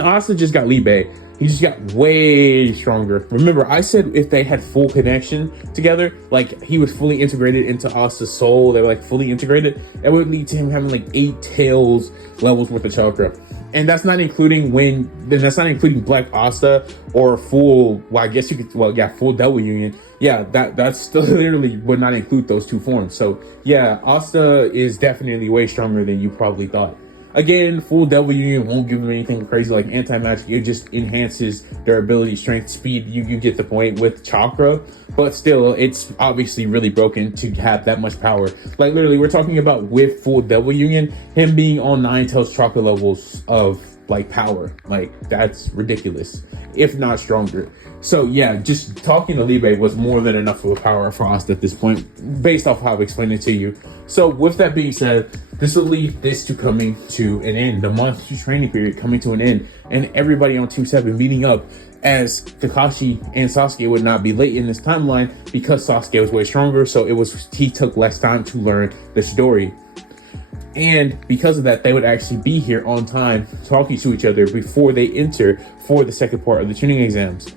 Asta just got Libe, he just got way stronger. Remember, I said if they had full connection together, like he was fully integrated into Asta's soul, they were like fully integrated, that would lead to him having like 8 tails levels worth of chakra. And that's not including Black Asta or full, well, I guess you could, well, yeah, full Devil Union. Yeah, that's still literally would not include those 2 forms. So yeah, Asta is definitely way stronger than you probably thought. Again, full Devil Union won't give them anything crazy like anti-magic. It just enhances their ability, strength, speed. You get the point with chakra, but still, it's obviously really broken to have that much power. Like literally, we're talking about with full Devil Union, him being on 9 tails chakra levels of like power. Like that's ridiculous, if not stronger. So yeah, just talking to Libe was more than enough of a power for us at this point, based off how I've explained it to you. So with that being said, this will lead this to coming to an end, the monthly training period coming to an end, and everybody on Team 7 meeting up, as Kakashi and Sasuke would not be late in this timeline because Sasuke was way stronger, so he took less time to learn the story. And because of that, they would actually be here on time talking to each other before they enter for the second part of the tuning exams.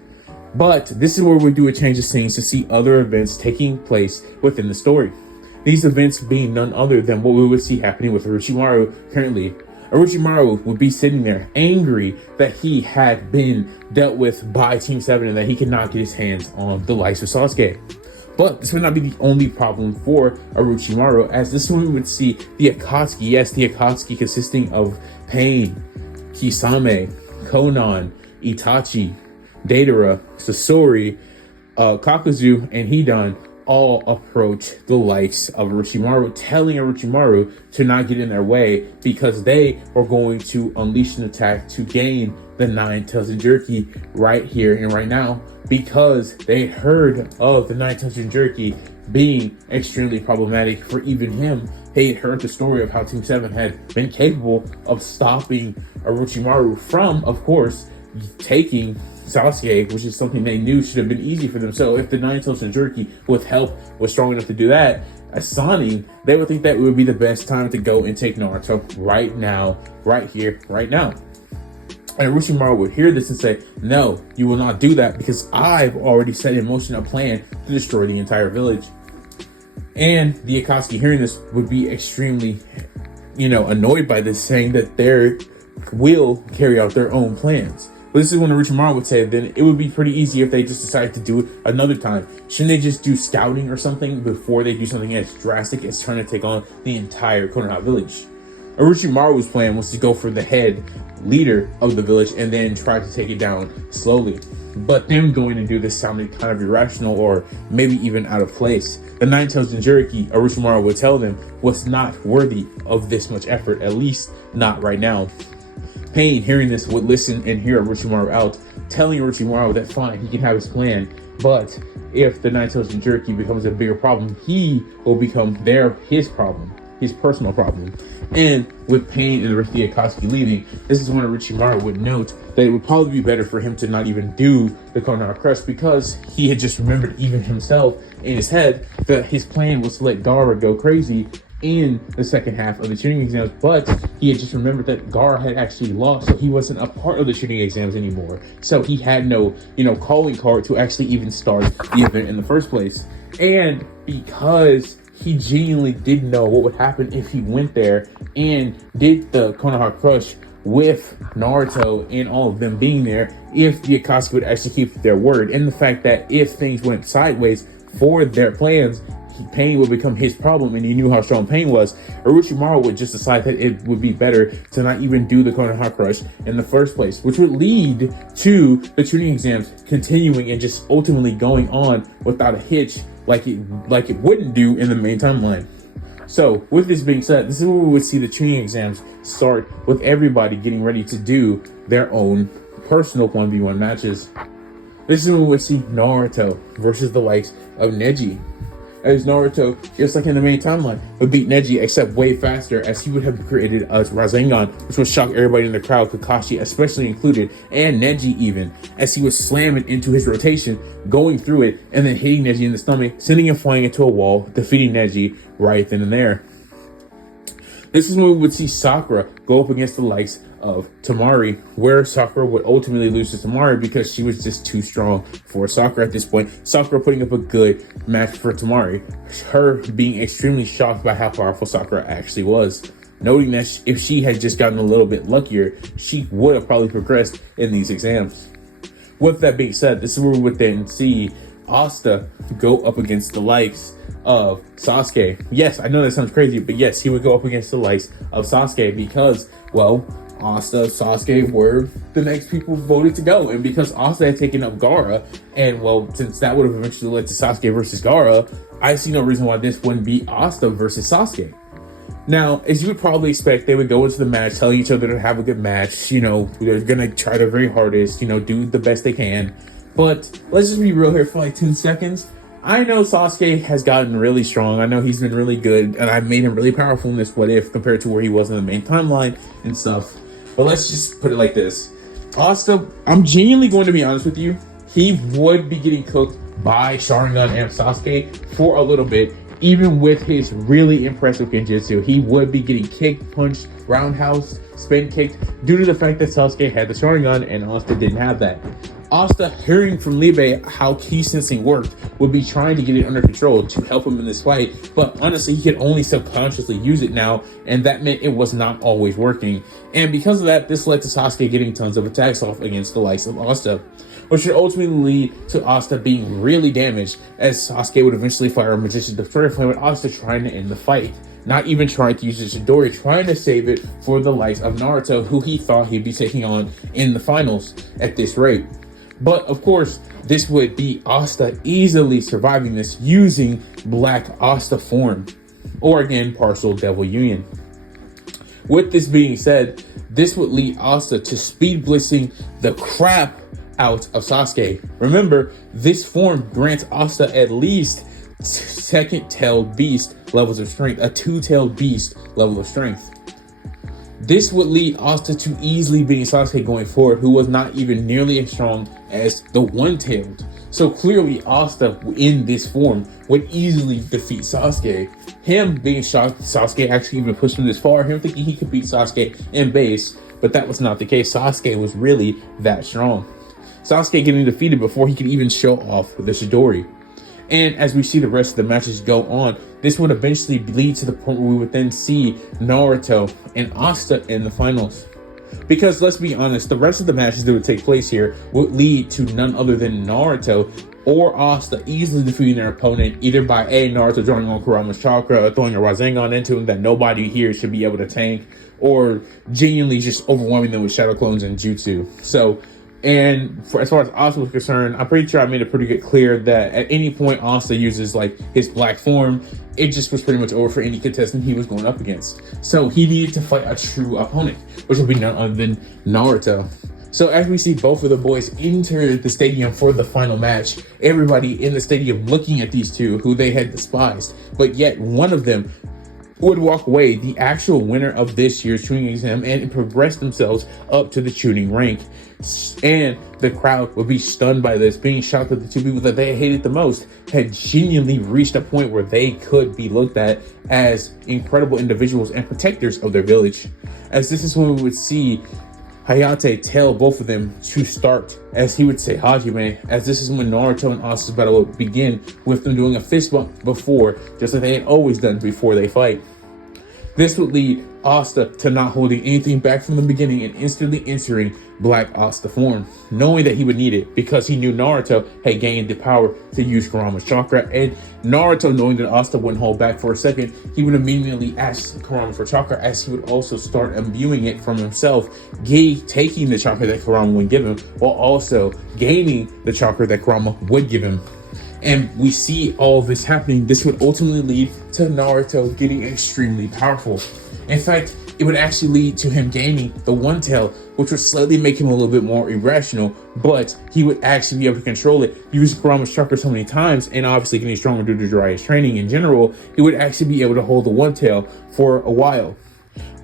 But this is where we do a change of scenes to see other events taking place within the story. These events being none other than what we would see happening with Orochimaru currently. Orochimaru would be sitting there angry that he had been dealt with by Team 7 and that he could not get his hands on the likes of Sasuke. But this would not be the only problem for Orochimaru, as this one we would see the Akatsuki. Yes, the Akatsuki consisting of Pain, Kisame, Konan, Itachi, Deidara, Sasori, Kakuzu, and Hidan all approach the likes of Orochimaru, telling Orochimaru to not get in their way because they are going to unleash an attack to gain the 9 tails Jinchuriki right here and right now, because they heard of the 9 tails Jinchuriki being extremely problematic for even him. They had heard the story of how Team 7 had been capable of stopping Orochimaru from, of course, taking Sasuke, which is something they knew should have been easy for them. So if the 9 tails Jinchuriki with help was strong enough to do that, Asani, they would think that it would be the best time to go and take Naruto right now, right here, right now. And Orochimaru would hear this and say, no, you will not do that because I've already set in motion a plan to destroy the entire village. And the Akatsuki hearing this would be extremely, annoyed by this, saying that they will carry out their own plans. But this is when Orochimaru would say, then it would be pretty easy if they just decided to do it another time. Shouldn't they just do scouting or something before they do something as drastic as trying to take on the entire Konoha village? Orochimaru's plan was to go for the head leader of the village and then try to take it down slowly. But them going to do this sounded kind of irrational or maybe even out of place. The 9 tails Jinchuriki, Orochimaru would tell them, was not worthy of this much effort, at least not right now. Pain, hearing this, would listen and hear Orochimaru out, telling Orochimaru that fine, he can have his plan, but if the 9 tails Jinchuriki becomes a bigger problem, he will become his problem, his personal problem. And with Pain and the rest of the Akatsuki leaving, this is when Orochimaru would note that it would probably be better for him to not even do the Konoha Crush, because he had just remembered even himself in his head that his plan was to let Gaara go crazy in the second half of the tuning exams, but he had just remembered that Gaara had actually lost, so he wasn't a part of the tuning exams anymore. So he had no, calling card to actually even start the event in the first place. And because he genuinely didn't know what would happen if he went there and did the Konoha Crush with Naruto and all of them being there, if the Akatsuki would actually keep their word, and the fact that if things went sideways for their plans, Pain would become his problem, and he knew how strong Pain was. Orochimaru would just decide that it would be better to not even do the Konoha Crush in the first place, which would lead to the tuning exams continuing and just ultimately going on without a hitch, like it wouldn't do in the main timeline. So with this being said, this is where we would see the tuning exams start, with everybody getting ready to do their own personal 1v1 matches. This is when we would see Naruto versus the likes of Neji. As Naruto, just like in the main timeline, would beat Neji, except way faster, as he would have created a Rasengan, which would shock everybody in the crowd, Kakashi especially included, and Neji even, as he would slam it into his rotation, going through it, and then hitting Neji in the stomach, sending him flying into a wall, defeating Neji right then and there. This is when we would see Sakura go up against the likes of Temari, where Sakura would ultimately lose to Temari because she was just too strong for Sakura at this point. Sakura putting up a good match for Temari, her being extremely shocked by how powerful Sakura actually was, noting that if she had just gotten a little bit luckier, she would have probably progressed in these exams. With that being said, this is where we would then see Asta go up against the likes of Sasuke. Yes, I know that sounds crazy, but yes, he would go up against the likes of Sasuke because, well, Asta, Sasuke were the next people voted to go. And because Asta had taken up Gaara, and well, since that would have eventually led to Sasuke versus Gaara, I see no reason why this wouldn't be Asta versus Sasuke. Now, as you would probably expect, they would go into the match telling each other to have a good match. You know, they're going to try their very hardest, you know, do the best they can. But let's just be real here for like 2 seconds. I know Sasuke has gotten really strong. I know he's been really good, and I've made him really powerful in this What If compared to where he was in the main timeline and stuff. But let's just put it like this. Asta, I'm genuinely going to be honest with you. He would be getting cooked by Sharingan and Sasuke for a little bit. Even with his really impressive genjutsu, he would be getting kicked, punched, roundhouse, spin kicked, due to the fact that Sasuke had the Sharingan and Asta didn't have that. Asta, hearing from Libe how ki sensing worked, would be trying to get it under control to help him in this fight, but honestly, he could only subconsciously use it now, and that meant it was not always working. And because of that, this led to Sasuke getting tons of attacks off against the likes of Asta, which would ultimately lead to Asta being really damaged, as Sasuke would eventually fire a Magician's Destroyer Flame with Asta trying to end the fight. Not even trying to use his Chidori, trying to save it for the likes of Naruto, who he thought he'd be taking on in the finals at this rate. But of course, this would be Asta easily surviving this using Black Asta form, or again, partial Devil Union. With this being said, this would lead Asta to speed blitzing the crap out of Sasuke. Remember, this form grants Asta at least second tailed beast levels of strength, a 2-tailed beast level of strength. This would lead Asta to easily beating Sasuke going forward, who was not even nearly as strong as the 1-tailed. So clearly Asta in this form would easily defeat Sasuke. Him being shocked Sasuke actually even pushed him this far, him thinking he could beat Sasuke in base, but that was not the case. Sasuke was really that strong. Sasuke getting defeated before he could even show off the Chidori. And as we see the rest of the matches go on, this would eventually lead to the point where we would then see Naruto and Asta in the finals. Because let's be honest, the rest of the matches that would take place here would lead to none other than Naruto or Asta easily defeating their opponent, either by Naruto drawing on Kurama's chakra, or throwing a Rasengan into him that nobody here should be able to tank, or genuinely just overwhelming them with shadow clones and jutsu. So, and as far as Asta was concerned, I'm pretty sure I made it pretty good clear that at any point Asta uses like his black form, it just was pretty much over for any contestant he was going up against. So he needed to fight a true opponent, which would be none other than Naruto. So as we see both of the boys enter the stadium for the final match, everybody in the stadium looking at these two who they had despised, but yet one of them would walk away the actual winner of this year's tuning exam and progress themselves up to the tuning rank. And the crowd would be stunned by this, being shocked that the two people that they hated the most had genuinely reached a point where they could be looked at as incredible individuals and protectors of their village. As this is when we would see Hayate tell both of them to start, as he would say Hajime, as this is when Naruto and Asta's battle would begin, with them doing a fist bump before, just like they had always done before they fight. This would lead Asta to not holding anything back from the beginning and instantly entering Black Asta form, knowing that he would need it because he knew Naruto had gained the power to use Kurama's chakra, and Naruto, knowing that Asta wouldn't hold back for a second, he would immediately ask Kurama for chakra, as he would also start imbuing it from himself, taking the chakra that Kurama would give him, while also gaining the chakra that Kurama would give him. And we see all of this happening. This would ultimately lead to Naruto getting extremely powerful. In fact, it would actually lead to him gaining the One Tail, which would slightly make him a little bit more irrational, but he would actually be able to control it. Use Kurama's chakra so many times, and obviously getting stronger due to Jiraiya's training in general, he would actually be able to hold the One Tail for a while.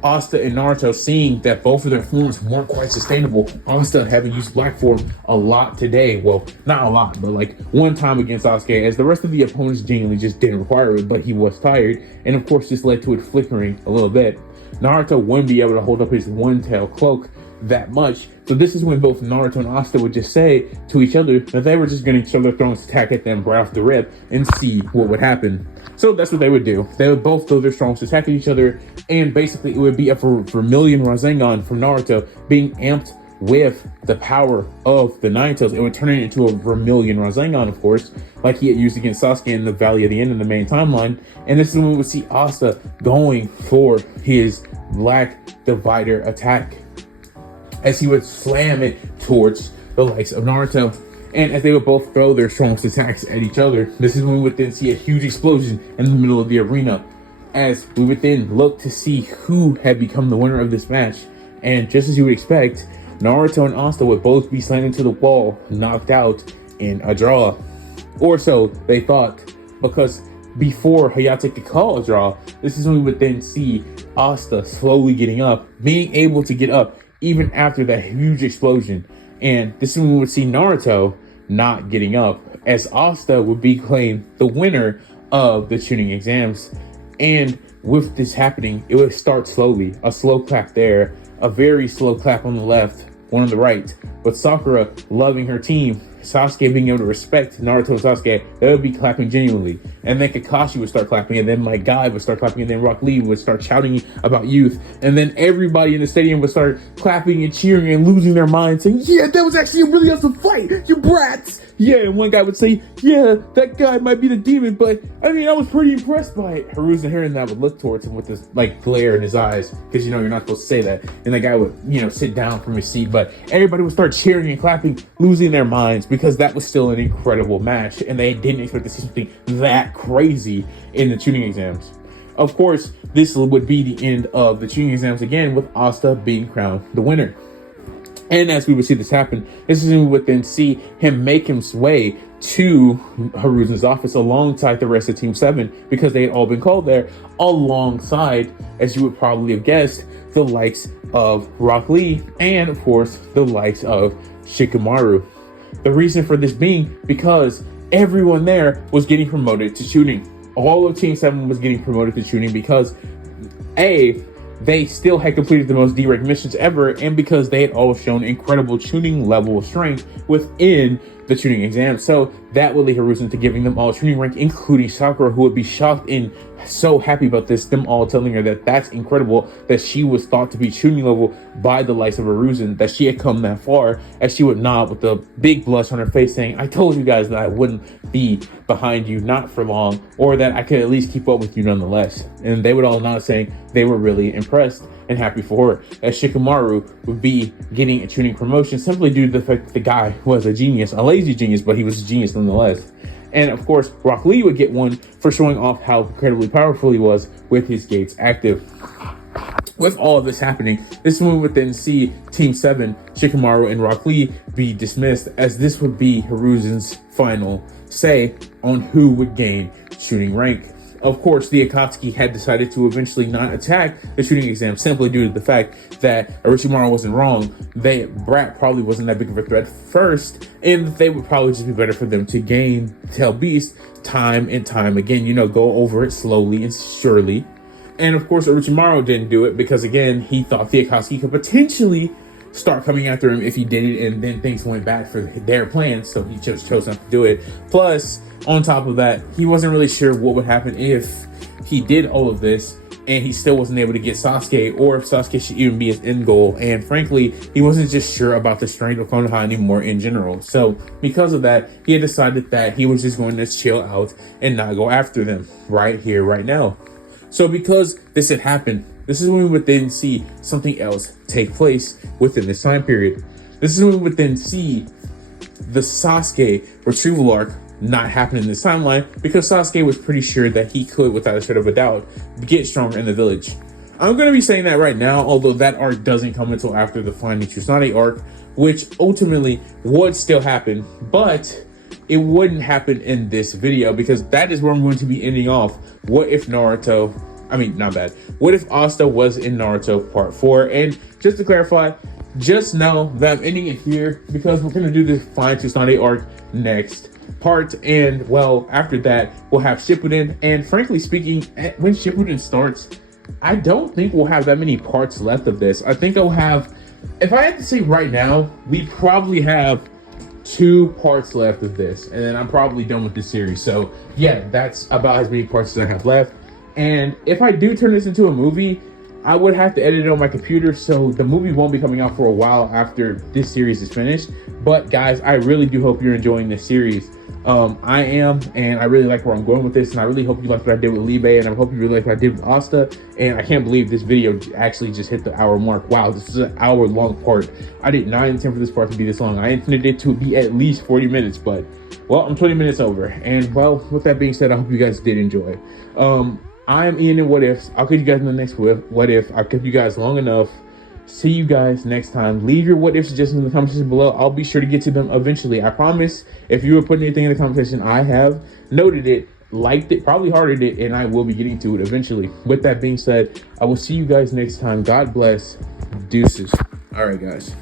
Asta and Naruto, seeing that both of their forms weren't quite sustainable, Asta having used Black form a lot today, well, not a lot, but like one time against Sasuke, as the rest of the opponents genuinely just didn't require it, but he was tired, and of course this led to it flickering a little bit. Naruto wouldn't be able to hold up his One Tail cloak that much, so this is when both Naruto and Asta would just say to each other that they were just going to show their thrones attack at them right off the rip and see what would happen. So that's what they would do. They would both throw their strongs attack at each other, and basically it would be a Vermilion Rasengan from Naruto being amped with the power of the Nine Tails. It would turn it into a Vermilion Rasengan, of course, like he had used against Sasuke in the Valley of the End in the main timeline. And this is when we would see Asta going for his Black Divider attack, as he would slam it towards the likes of Naruto. And as they would both throw their strongest attacks at each other, this is when we would then see a huge explosion in the middle of the arena, as we would then look to see who had become the winner of this match. And just as you would expect, Naruto and Asta would both be slammed into the wall, knocked out in a draw. Or so they thought, because before Hayate could call a draw, this is when we would then see Asta slowly getting up, being able to get up even after that huge explosion. And this is when we would see Naruto not getting up, as Asta would be claimed the winner of the tuning exams. And with this happening, it would start slowly. A slow clap there, a very slow clap on the left, one on the right. But Sakura loving her team, Sasuke being able to respect Naruto and Sasuke, they would be clapping genuinely. And then Kakashi would start clapping, and then my guy would start clapping, and then Rock Lee would start shouting about youth. And then everybody in the stadium would start clapping and cheering and losing their minds, saying, yeah, that was actually a really awesome fight, you brats! Yeah, and one guy would say, yeah, that guy might be the demon, but I mean, I was pretty impressed by it. Hiruzen hearing that would look towards him with this like glare in his eyes, because you're not supposed to say that. And the guy would, sit down from his seat, but everybody would start cheering and clapping, losing their minds, because that was still an incredible match, and they didn't expect to see something that crazy in the tuning exams. Of course, this would be the end of the tuning exams again, with Asta being crowned the winner. And as we would see this happen, this is when we would then see him make his way to Hiruzen's office alongside the rest of Team 7, because they had all been called there, alongside, as you would probably have guessed, the likes of Rock Lee and, of course, the likes of Shikamaru. The reason for this being because everyone there was getting promoted to tuning. All of Team 7 was getting promoted to tuning because, A, they still had completed the most direct missions ever, and because they had all shown incredible tuning level of strength within the tuning exam. So that would lead Hiruzen to giving them all tuning rank, including Sakura, who would be shocked and so happy about this, them all telling her that that's incredible, that she was thought to be tuning level by the likes of Hiruzen, that she had come that far, as she would nod with a big blush on her face saying, I told you guys that I wouldn't be behind you, not for long, or that I could at least keep up with you nonetheless. And they would all nod saying they were really impressed and happy for her, as Shikamaru would be getting a tuning promotion simply due to the fact that the guy was a genius, a lazy genius, but he was a genius nonetheless. And of course, Rock Lee would get one for showing off how incredibly powerful he was with his gates active. With all of this happening, this is when we would then see Team 7, Shikamaru and Rock Lee, be dismissed, as this would be Hiruzen's final say on who would gain shooting rank. Of course, the Akatsuki had decided to eventually not attack the shooting exam simply due to the fact that Orochimaru wasn't wrong. Brat probably wasn't that big of a threat first, and they would probably just be better for them to gain Tail Beast time and time again, go over it slowly and surely. And of course, Orochimaru didn't do it because, again, he thought the Akatsuki could potentially start coming after him if he did it, and then things went bad for their plans, so he just chose not to do it. Plus, on top of that, he wasn't really sure what would happen if he did all of this and he still wasn't able to get Sasuke, or if Sasuke should even be his end goal. And frankly, he wasn't just sure about the strength of Konoha anymore in general. So because of that, he had decided that he was just going to chill out and not go after them right here, right now. So because this had happened, this is when we would then see something else take place within this time period. This is when we would then see the Sasuke retrieval arc not happen in this timeline, because Sasuke was pretty sure that he could, without a shadow of a doubt, get stronger in the village. I'm going to be saying that right now, although that arc doesn't come until after the Finding Tsunade arc, which ultimately would still happen, but it wouldn't happen in this video because that is where I'm going to be ending off. What if Naruto, I mean, not bad. What if Asta was in Naruto Part 4? And just to clarify, just know that I'm ending it here because we're going to do the Finding Tsunade arc next part, and well, after that we'll have Shippuden. And frankly speaking, when Shippuden starts, I don't think we'll have that many parts left of this. I think I'll have, if I had to say right now, we probably have 2 parts left of this, and then I'm probably done with the series. So yeah, that's about as many parts as I have left. And if I do turn this into a movie, I would have to edit it on my computer, so the movie won't be coming out for a while after this series is finished. But guys, I really do hope you're enjoying this series. I am, and I really like where I'm going with this, and I really hope you like what I did with Libe, and I hope you really like what I did with Asta. And I can't believe this video actually just hit the hour mark. Wow, this is an hour-long part. I did not intend for this part to be this long. I intended it to be at least 40 minutes, but well, I'm 20 minutes over. And well, with that being said, I hope you guys did enjoy. I'm Ian and What Ifs. I'll catch you guys in the next What If. I've kept you guys long enough. See you guys next time. Leave your what if suggestions in the comment section below. I'll be sure to get to them eventually. I promise. If you were putting anything in the comment section, I have noted it, liked it, probably hearted it, and I will be getting to it eventually. With that being said, I will see you guys next time. God bless. Deuces. All right, guys.